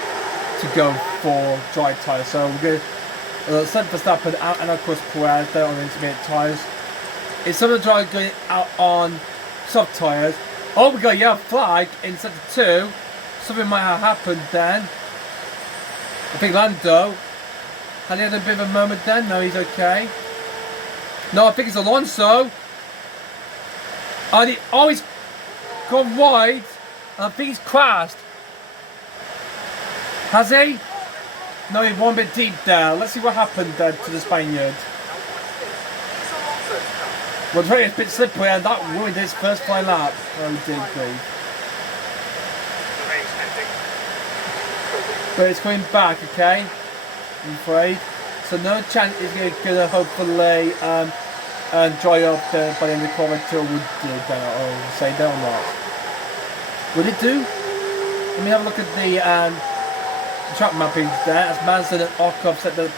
to go for dry tyre, so we're going to send Verstappen out and of course Perez, they're on intermediate tyres. If some of the drivers going out on soft tyres, oh we got a yellow flag in sector 2, something might have happened then. I think Lando had he had a bit of a moment then? No, he's okay. No, I think it's Alonso. And he's gone wide. And I think he's crashed. Has he? No, he went a bit deep there. Let's see what happened there to the Spaniard. Well, the track is a bit slippery and that ruined his first fly lap. Oh, dear grief. But it's coming back, okay? I'm afraid. So no chance is going to hopefully dry up by the end of the quarter until we do that, or say that or not. Would it do? Let me have a look at the track mappings there. As Manson and Ocon set the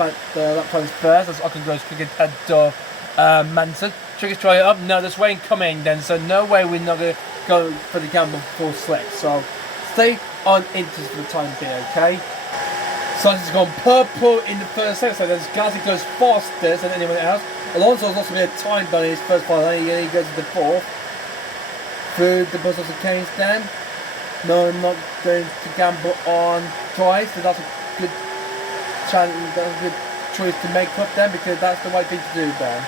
lap times first, as Ocon goes quick ahead of Manson. Triggers dry it up. No, there's rain coming then, so no way we're not going to go for the gamble full slick. So stay on inters for the time being, okay? Sainz has gone purple in the first sector, so Gasly goes faster than anyone else. Alonso's lost a bit of time down in his first part, and he goes to the 4th. Through the bus of the Canes then. No, I'm not going to gamble on tries, so that's a good chance, that's a good choice to make up then, because that's the right thing to do then.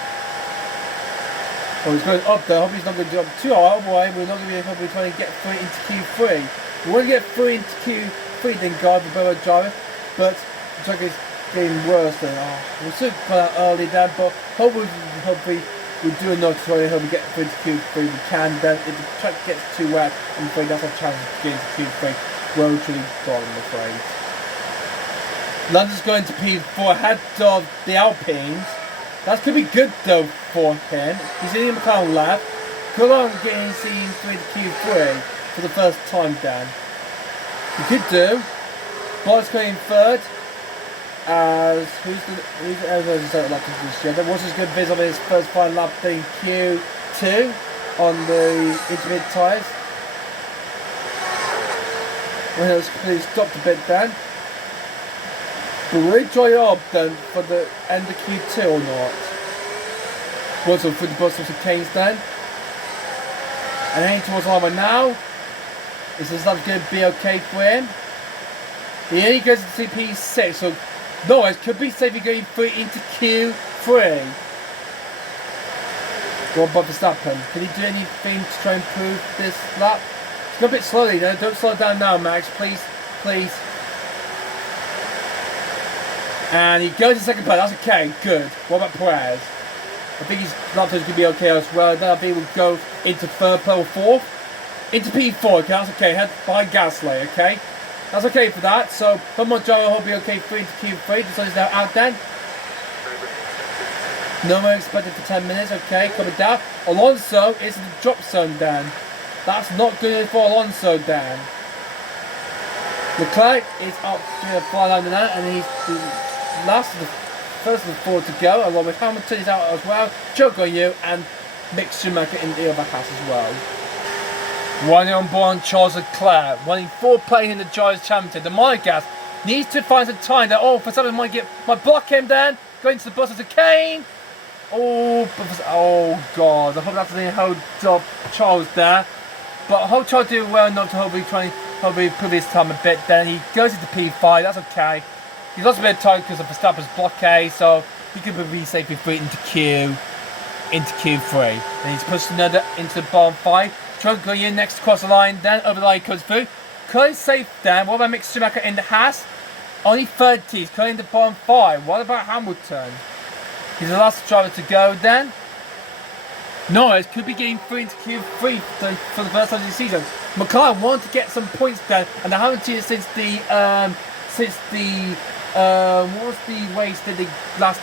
Oh, he's going up there. I hope he's not going to do up too hard, otherwise we're not going to be hopefully trying to get through into Q3. We want to get through into Q3 then, guys, with better driver. But the track is getting worse then. We'll soon come out early then, but hopefully we'll do enough to try and help we get through to Q3. We can then. If the track gets too wet, I'm afraid that's our chance of getting to Q3. Well, truly gone, I'm afraid. Lando's going to P4 ahead of the Alpines. That could be good though for him. He's in the McLaren lap. Good on getting seen through to Q3 for the first time then. He could do. Bottas going in 3rd, as who's the like this year? That was his good viz on his first final lap in Q2 on the intermediate tyres. Well, he was completely stopped a bit then. But will it dry up then for the end of Q2 or not? Also for the Brussels Canes then? And heading towards Lava now. Is this going to be okay for him? He only goes into P6, so no, it could be safely going through into Q3. What about Verstappen? Can he do anything to try and improve this lap? It's going a bit slowly though. Don't slow down now, Max. Please, please. And he goes to second place. That's okay. Good. What about Perez? I think his lap time's going to be okay as well. Then I think we'll go into third place or fourth. Into P4. Okay, that's okay. Head behind Gasly. Okay. That's okay for that. So, Montreal will be okay through into Q3. So he's now out then. No more expected for 10 minutes. Okay, coming down. Alonso is in the drop zone then. That's not good for Alonso then. Leclerc is up to the fly line now, and he's the last of the first of the four to go. Along with Hamilton is out as well. Joe Goyu and Mick Schumacher in the other house as well. Running on board on Charles Leclerc, running 4th place in the Drivers' Championship. The Monegas needs to find some time that, oh, for something might block him then. Going to the bus as a cane. Oh God, I hope that doesn't hold up Charles there. But I hope Charles did well enough to hopefully improve his time a bit then. He goes into P5, that's okay. He's lost a bit of time because of Verstappen's blockade, so he could be safely through into Q3. Then he's pushed another into the bottom 5. Joe going in next across the line, then over the line comes through. Curry's safe then. What about Mick Schumacher in the Haas? Only 30s, Curry in the bottom 5. What about Hamilton? He's the last driver to go then. Norris could be getting through into Q3 for the first time of the season. McLaren wanted to get some points there, and they haven't seen it since the what was the race that they last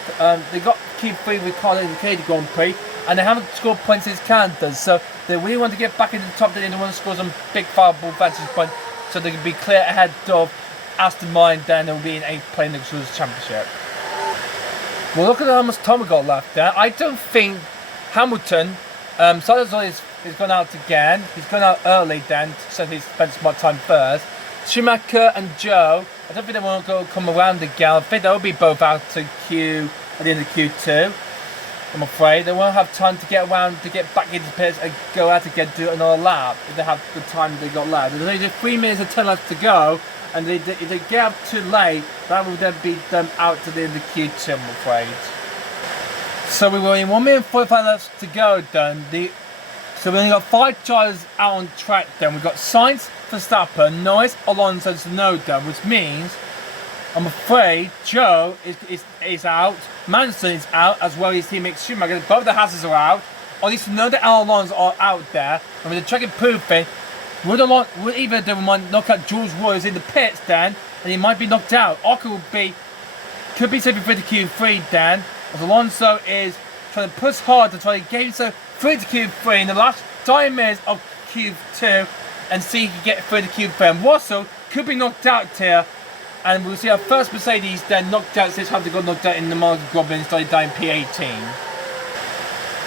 they got Q3 with Carlo in the Canadian Grand Prix, and they haven't scored points since Canada, so they really want to get back into the top 10 and they want to score some big fireable vantage points so they can be clear ahead of Aston Martin. Then they'll be in 8th place in the Constructors' Championship. Well, look at how much time we got left there. I don't think Hamilton, Salazar is gone out again. He's gone out early then, so he spent some more time first. Schumacher and Joe, I don't think they want to come around again. I think they'll be both out to Q at the end of Q2. I'm afraid they won't have time to get around to get back into the pits and go out again, do another lap if they have the time they got left. There's only 3 minutes and 10 laps to go, and if they get up too late, that will then be them out to the end of Q2, I'm afraid. So we were in 1 minute and 45 laps to go then. So we only got 5 drivers out on track then. We've got Sainz, Verstappen, Norris, Alonso, and Tsunoda, which means I'm afraid Joe is out, Manson is out, as well as his teammate Schumacher. Both the Hasses are out. Only Tsunoda and Alonso are out there. And with the track improving, would either of them might knock out George Royals in the pits then, and he might be knocked out. Ocon could be saving for the Q3 then, as Alonso is trying to push hard to try to get himself through to Q3 in the last 5 minutes of Q2 and see if he can get through to Q3. And Russell could be knocked out here, and we'll see our first Mercedes then knocked out since Hunter got knocked out in the Monaco Grand Prix and started down P18.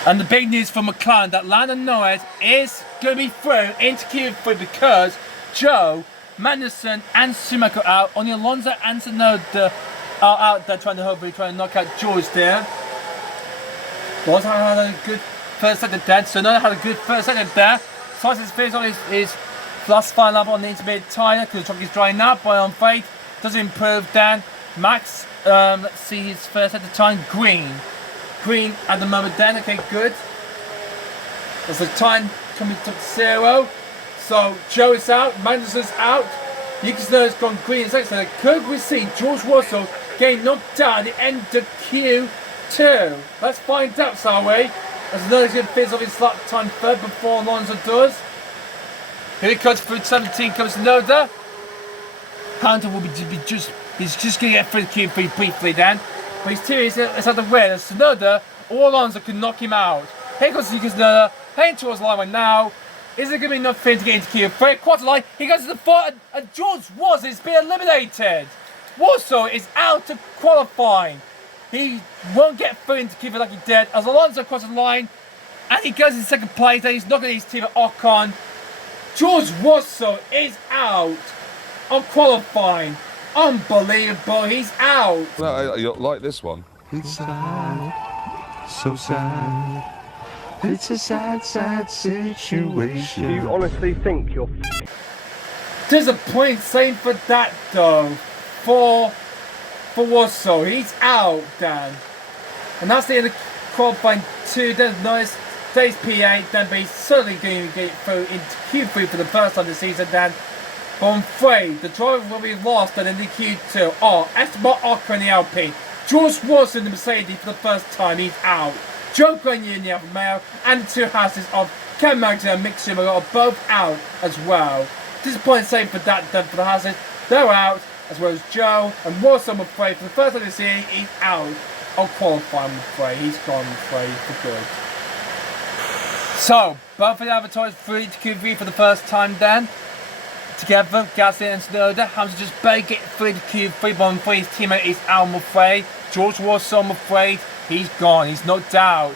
And the big news for McLaren that Lando Norris is going to be through into Q3 because Joe, Magnussen and Schumacher are out. Only Alonso and Tsunoda are out there trying to knock out George there. Alonso had a good first second there. Tsunoda had a good first second there. Sainz is finished on his last final lap on the intermediate tyre because the truck is drying out, but I'm afraid does improve then. Max, let's see his first at the time. Green at the moment then, okay, good. There's the time coming to 0. So Joe is out, Magnussen's out. Yuki Tsunoda's gone green in second. Could we see George Russell getting knocked out at the end of Q2? Let's find out, shall we? As Tsunoda's going to finish off his lap time third before Alonso does. Here he comes through 17, comes Tsunoda. Hunter will he's just going to get through the Q3 briefly then. But his theory is at the rear. Tsunoda or Alonso can knock him out. Here comes Yuki Tsunoda, heading towards the line right now. Is it going to be enough for him to get into Q3? Quarter line, he goes to the front, and George Russell is being eliminated. Russell is out of qualifying. He won't get through into Q3 like he did. As Alonso crosses the line, and he goes in second place, and he's knocking his team at Ocon. George Russell is out of qualifying. Unbelievable, he's out. No, you like this one? It's sad, so sad. It's a sad, sad situation. You honestly think you're Disappointing same for that though. For Warsaw, he's out, Dan. And that's the end of qualifying 2. Then nice days P8, then but he's certainly going to get through into Q3 for the first time this season, Dan. But I'm afraid the driver will be lost and in the Q2 are Esteban Ocon in the Alpine, George Russell in the Mercedes for the first time, he's out. Joe Grenier in the Alfa Romeo and the 2 houses of Ken Magnussen and Mick Schumacher are both out as well. Disappointing same for that then for the houses, they're out, as well as Joe and Russell, I'm afraid, for the first time this year, he's out. I'll qualify, I'm afraid, he's gone, I'm afraid, for good. So, both of the advertised through to Q3 for the first time then. Together, Gasly and Tsunoda, Hamilton just better get through to Q3, but I'm afraid his teammate is out, I'm afraid. George Russell, I'm afraid, he's gone, he's knocked out.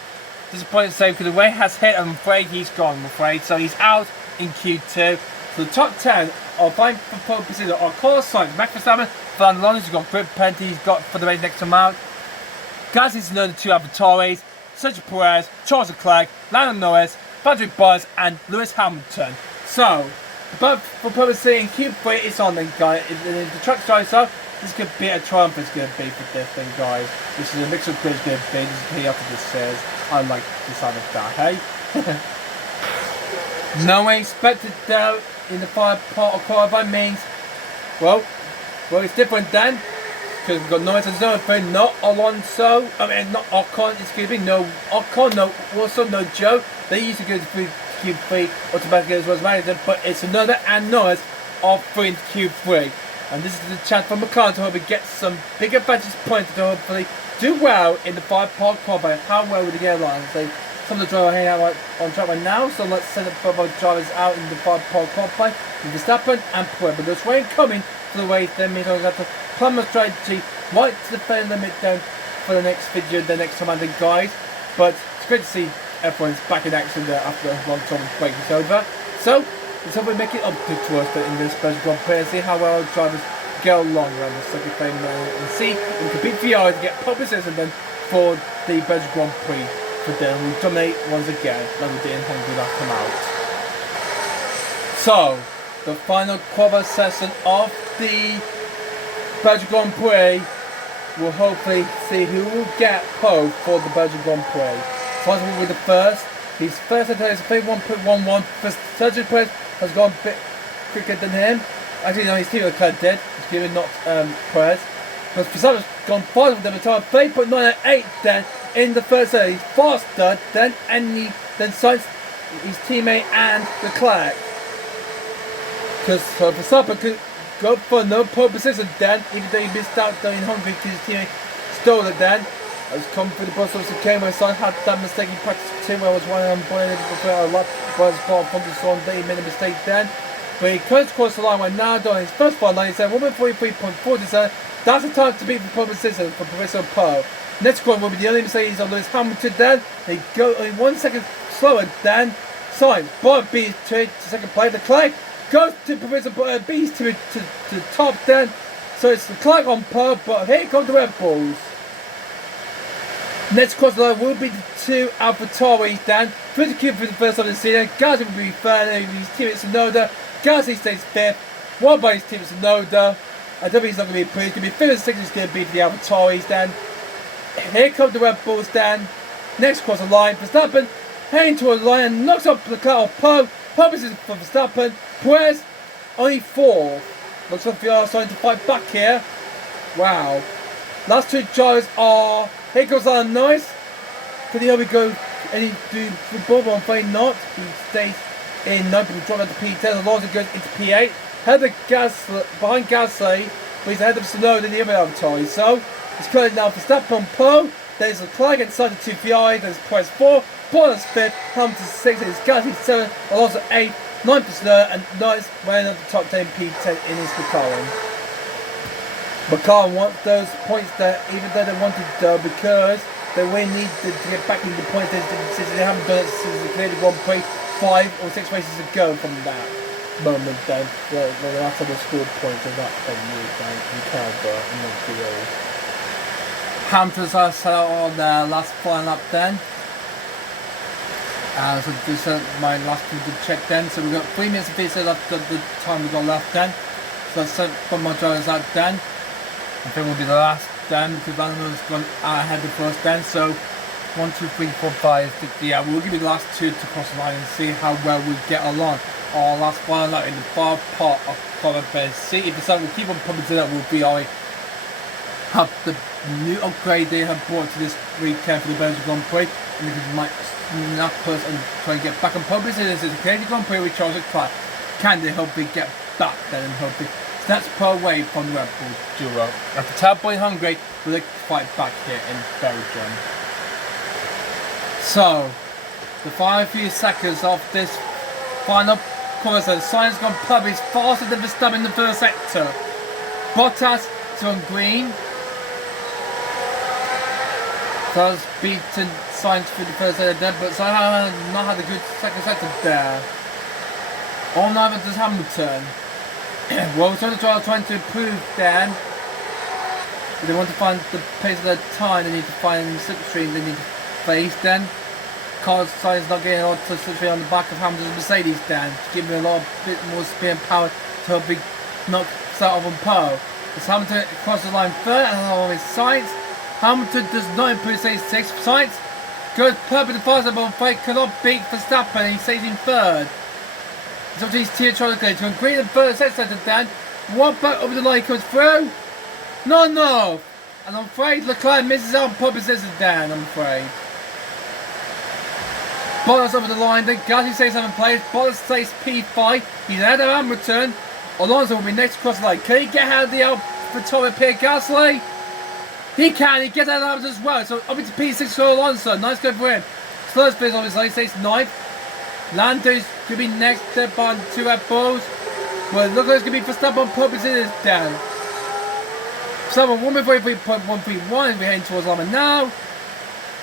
Disappointing to say, because the way has hit, I'm afraid he's gone, I'm afraid. So he's out in Q2. So the top 10 are vying for pole position are Carlos Sainz, Max Verstappen, Fernando Alonso, he's got grip penalty, he's got for the race next time out. Gasly, Tsunoda, 2 AlphaTauris, Sergio Perez, Charles Leclerc, Lando Norris, Valtteri Bottas, and Lewis Hamilton. So, but for purpose in Q3, it's on then, guys. If the truck starts up, this could be a triumph. It's going to be for this thing, guys. This is a mix of good. It's going to be. This is after this says. I like this side of that. Hey. No one expected though in the 5 part of qualifying means. Well, it's different then. Because we've got Norris and Zerfin, not Alonso. I mean, not Ocon. It's going to be no Ocon, no also no Joe. They used to go to Q3 automatically as well as manager, but it's another and Norris are through into Q3. And this is the chance for McLaren to hopefully get some big advantage points to hopefully do well in the 5-part qualifying. How well would the get along? So some of the drivers are hanging out on track right now, so let's send both our drivers out in the 5-part qualifying with Verstappen and Perez. But there's rain coming for the race, then means I'm going to have to plan my strategy right to the fair limit down for the next video, the next time I think, guys. But it's great to see everyone's back in action there after a long time break is over. So let's hope we make it up to us in this special Grand Prix and see how well our drivers go along around the second frame and see if we can beat VR to get pole position then for the Belgian Grand Prix for them. We dominate once again like we did in Hungary last time out. So the final qualifying session of the Belgian Grand Prix will hopefully see who will get pole for the Belgian Grand Prix. Sainz will be the first. His first attempt is 31.11. Sergio Perez has gone a bit quicker than him. Actually, no, his team Leclerc did. He's given not Perez. But Verstappen's gone faster with them at time. 3.98 then in the first set. He's faster than Sainz, his teammate, and Leclerc. Because Verstappen could go for no pole position then, even though he missed out though in Hungary because his teammate stole it then. I was coming through the bus office came where Sainz had that mistake in practice too, where I was running on board and before a lot was Paul Fonderson, he made a mistake then. But he comes across the line when now done his first part line, he said 1.43.47. That's the time to beat the pole position for Professor Poe. Next one will be the only Mercedes on Lewis Hamilton then. They go only 1 second slower than Sainz. Bob beats to second place. Leclerc goes to Professor B's to the top then. So it's Leclerc on Poe, but here come the Red Bulls. Next cross line will be the 2 AlphaTauris then. 50 for the first time of the season. Gasly will be third over his teammate Tsunoda. Gasly stays 5th. One by his teammate Tsunoda. I don't think he's not going to be improved. It's going to be 5th and 6th is going to be for the AlphaTauris then. Here come the Red Bulls then. Next cross the line. Verstappen heading towards the line and knocks up Leclerc off Poe. Purposes for Verstappen. Perez only 4th. Looks like we are starting to fight back here. Wow. Last 2 drivers are. Here goes on nice. Can he only go any do football? But I'm afraid not. He stays in 9th and drop out to P10. Alonso goes into P8. Behind Gasly, but he's ahead of Tsunoda in the other AlphaTauris. So it's currently now Verstappen on Poe. There's Leclerc inside the 2 VI. There's Perez 4. Bottas 5th. Hamilton 6th. There's Gasly 7th. Alonso 8th. 9th for Tsunoda and 9th weighing up the top 10 P10 in his McLaren. McLaren wants those points there, even though they wanted though, because they really need to get back into the points since they haven't done it since the clearly Grand Prix 5 or 6 races ago from that. moment then. The last time they scored points in that venue then in Canada and Montreal. Panthers are set out on their last final lap then. So this is my last thing to check then. So we've got 3 minutes of pieces after the time we've got left then. So that's set for my drivers out then. I think will be the last then because Vandermeer's gone ahead of us then. So 1, 2, 3, 4, 5, 6, yeah, we'll give you the last 2 to cross the line and see how well we get along. Our last final lap in the far part of Colorado. See if the sun will keep on pumping to that will be our have the new upgrade they have brought to this weekend for the Belgian Grand Prix, and we might snap us and try and get back on pole position. This is a Canadian Grand Prix with Charles Leclerc. Can they hopefully get back then and hopefully steps per away from the Red Bull duo? After terribly hungry, will they fight back here in Belgium? So, the final few seconds of this final course, the Sainz gone pub is faster than Verstappen in the first sector. Bottas is on green. Has beaten Sainz for the first sector there, but Sainz has not had a good second sector there. All neither does Hamilton. Well, so trying to improve then. If they want to find the pace of their time, they need to find the slipstream they need to face then. Carlos Sainz not getting a lot of slipstream on the back of Hamilton's Mercedes then, to give him a bit more speed and power to help him knock start off on pole. As Hamilton crosses the line third and along with Sainz. Hamilton does not improve stage 6. Sainz goes perfectly faster, but Frank cannot beat Verstappen. He stays in third. It's up to his tier trying to agree the third sector then. One back over the line comes through. No. And I'm afraid Leclerc misses out on pole position down, I'm afraid. Bottas over the line, then Gasly stays 7th place. Bottas stays P5. He's ahead of Hamilton. Alonso will be next across the line. Can he get out of the AlphaTauri Pierre Gasly? He can, he gets out of Hamilton as well. So up into P6 for Alonso. Nice go for him. Slow speed on his line, stays 9th. Lando's could be next step on 2 Red Bulls. Well, look like it's going to be Verstappen on pole position down. Verstappen 1.131 as we're heading towards Lama now.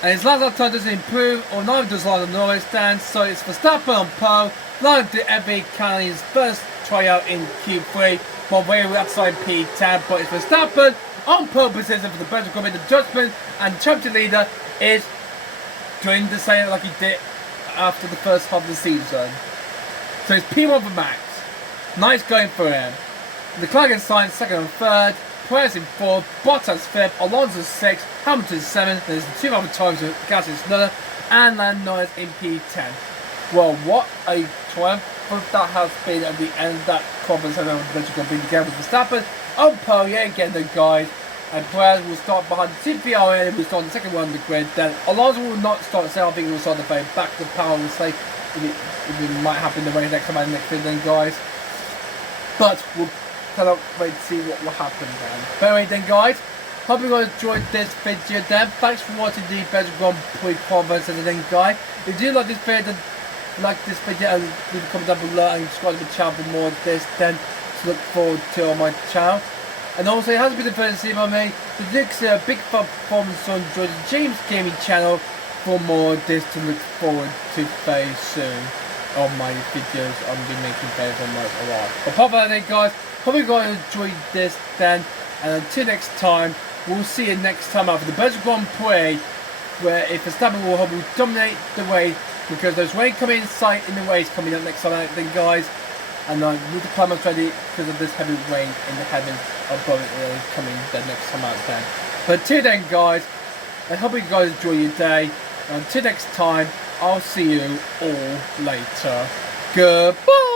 And his last lap time doesn't improve, or neither does Lando Norris then. So it's Verstappen on pole. Lando to Epic Canada's first tryout in Q3. While we're outside P10, but it's Verstappen on pole position for the Belgian Grand Prix. The judgment and champion leader is doing the same like he did after the first half of the season. So it's P1 for Max. Nice going for him. Leclerc and Sainz 2nd and 3rd. Perez in 4th. Bottas 5th. Alonso 6th. Hamilton 7th. There's the 2 other times with Gasly another. And Lando Norris in P10. Well, what a triumph that has been at the end of that conference. I know the Belgian Grand Prix together with Verstappen on pole yet again, then guys. And Perez will start behind the TPR and will start the second one on the grid. Then Alonso will not start the second. I think he will start the very back to power and say it might happen the way next time next video then guys. But we'll cannot wait to see what will happen then. But anyway then guys, hope you guys enjoyed this video then. Thanks for watching the Belgian Grand Prix conference and then guys. If you do like this video, then like this video and leave a comment down below and subscribe to the channel for more of this then to look forward to on my channel. And also it has been the first see by me. The next a big performance on George James Gaming channel for more of this to look forward to very soon on my videos I'm going to be making videos on my live. But apart from that guys, hope you guys enjoyed this then, and until next time, we'll see you next time after the Belgian Grand Prix, where if Verstappen will hopefully dominate the race, because there's rain coming in sight in the race coming up next time out then guys, and I need to climb up ready because of this heavy rain in the heavens above it coming the next time out then. But until then guys, I hope you guys enjoy your day, and until next time, I'll see you all later. Goodbye!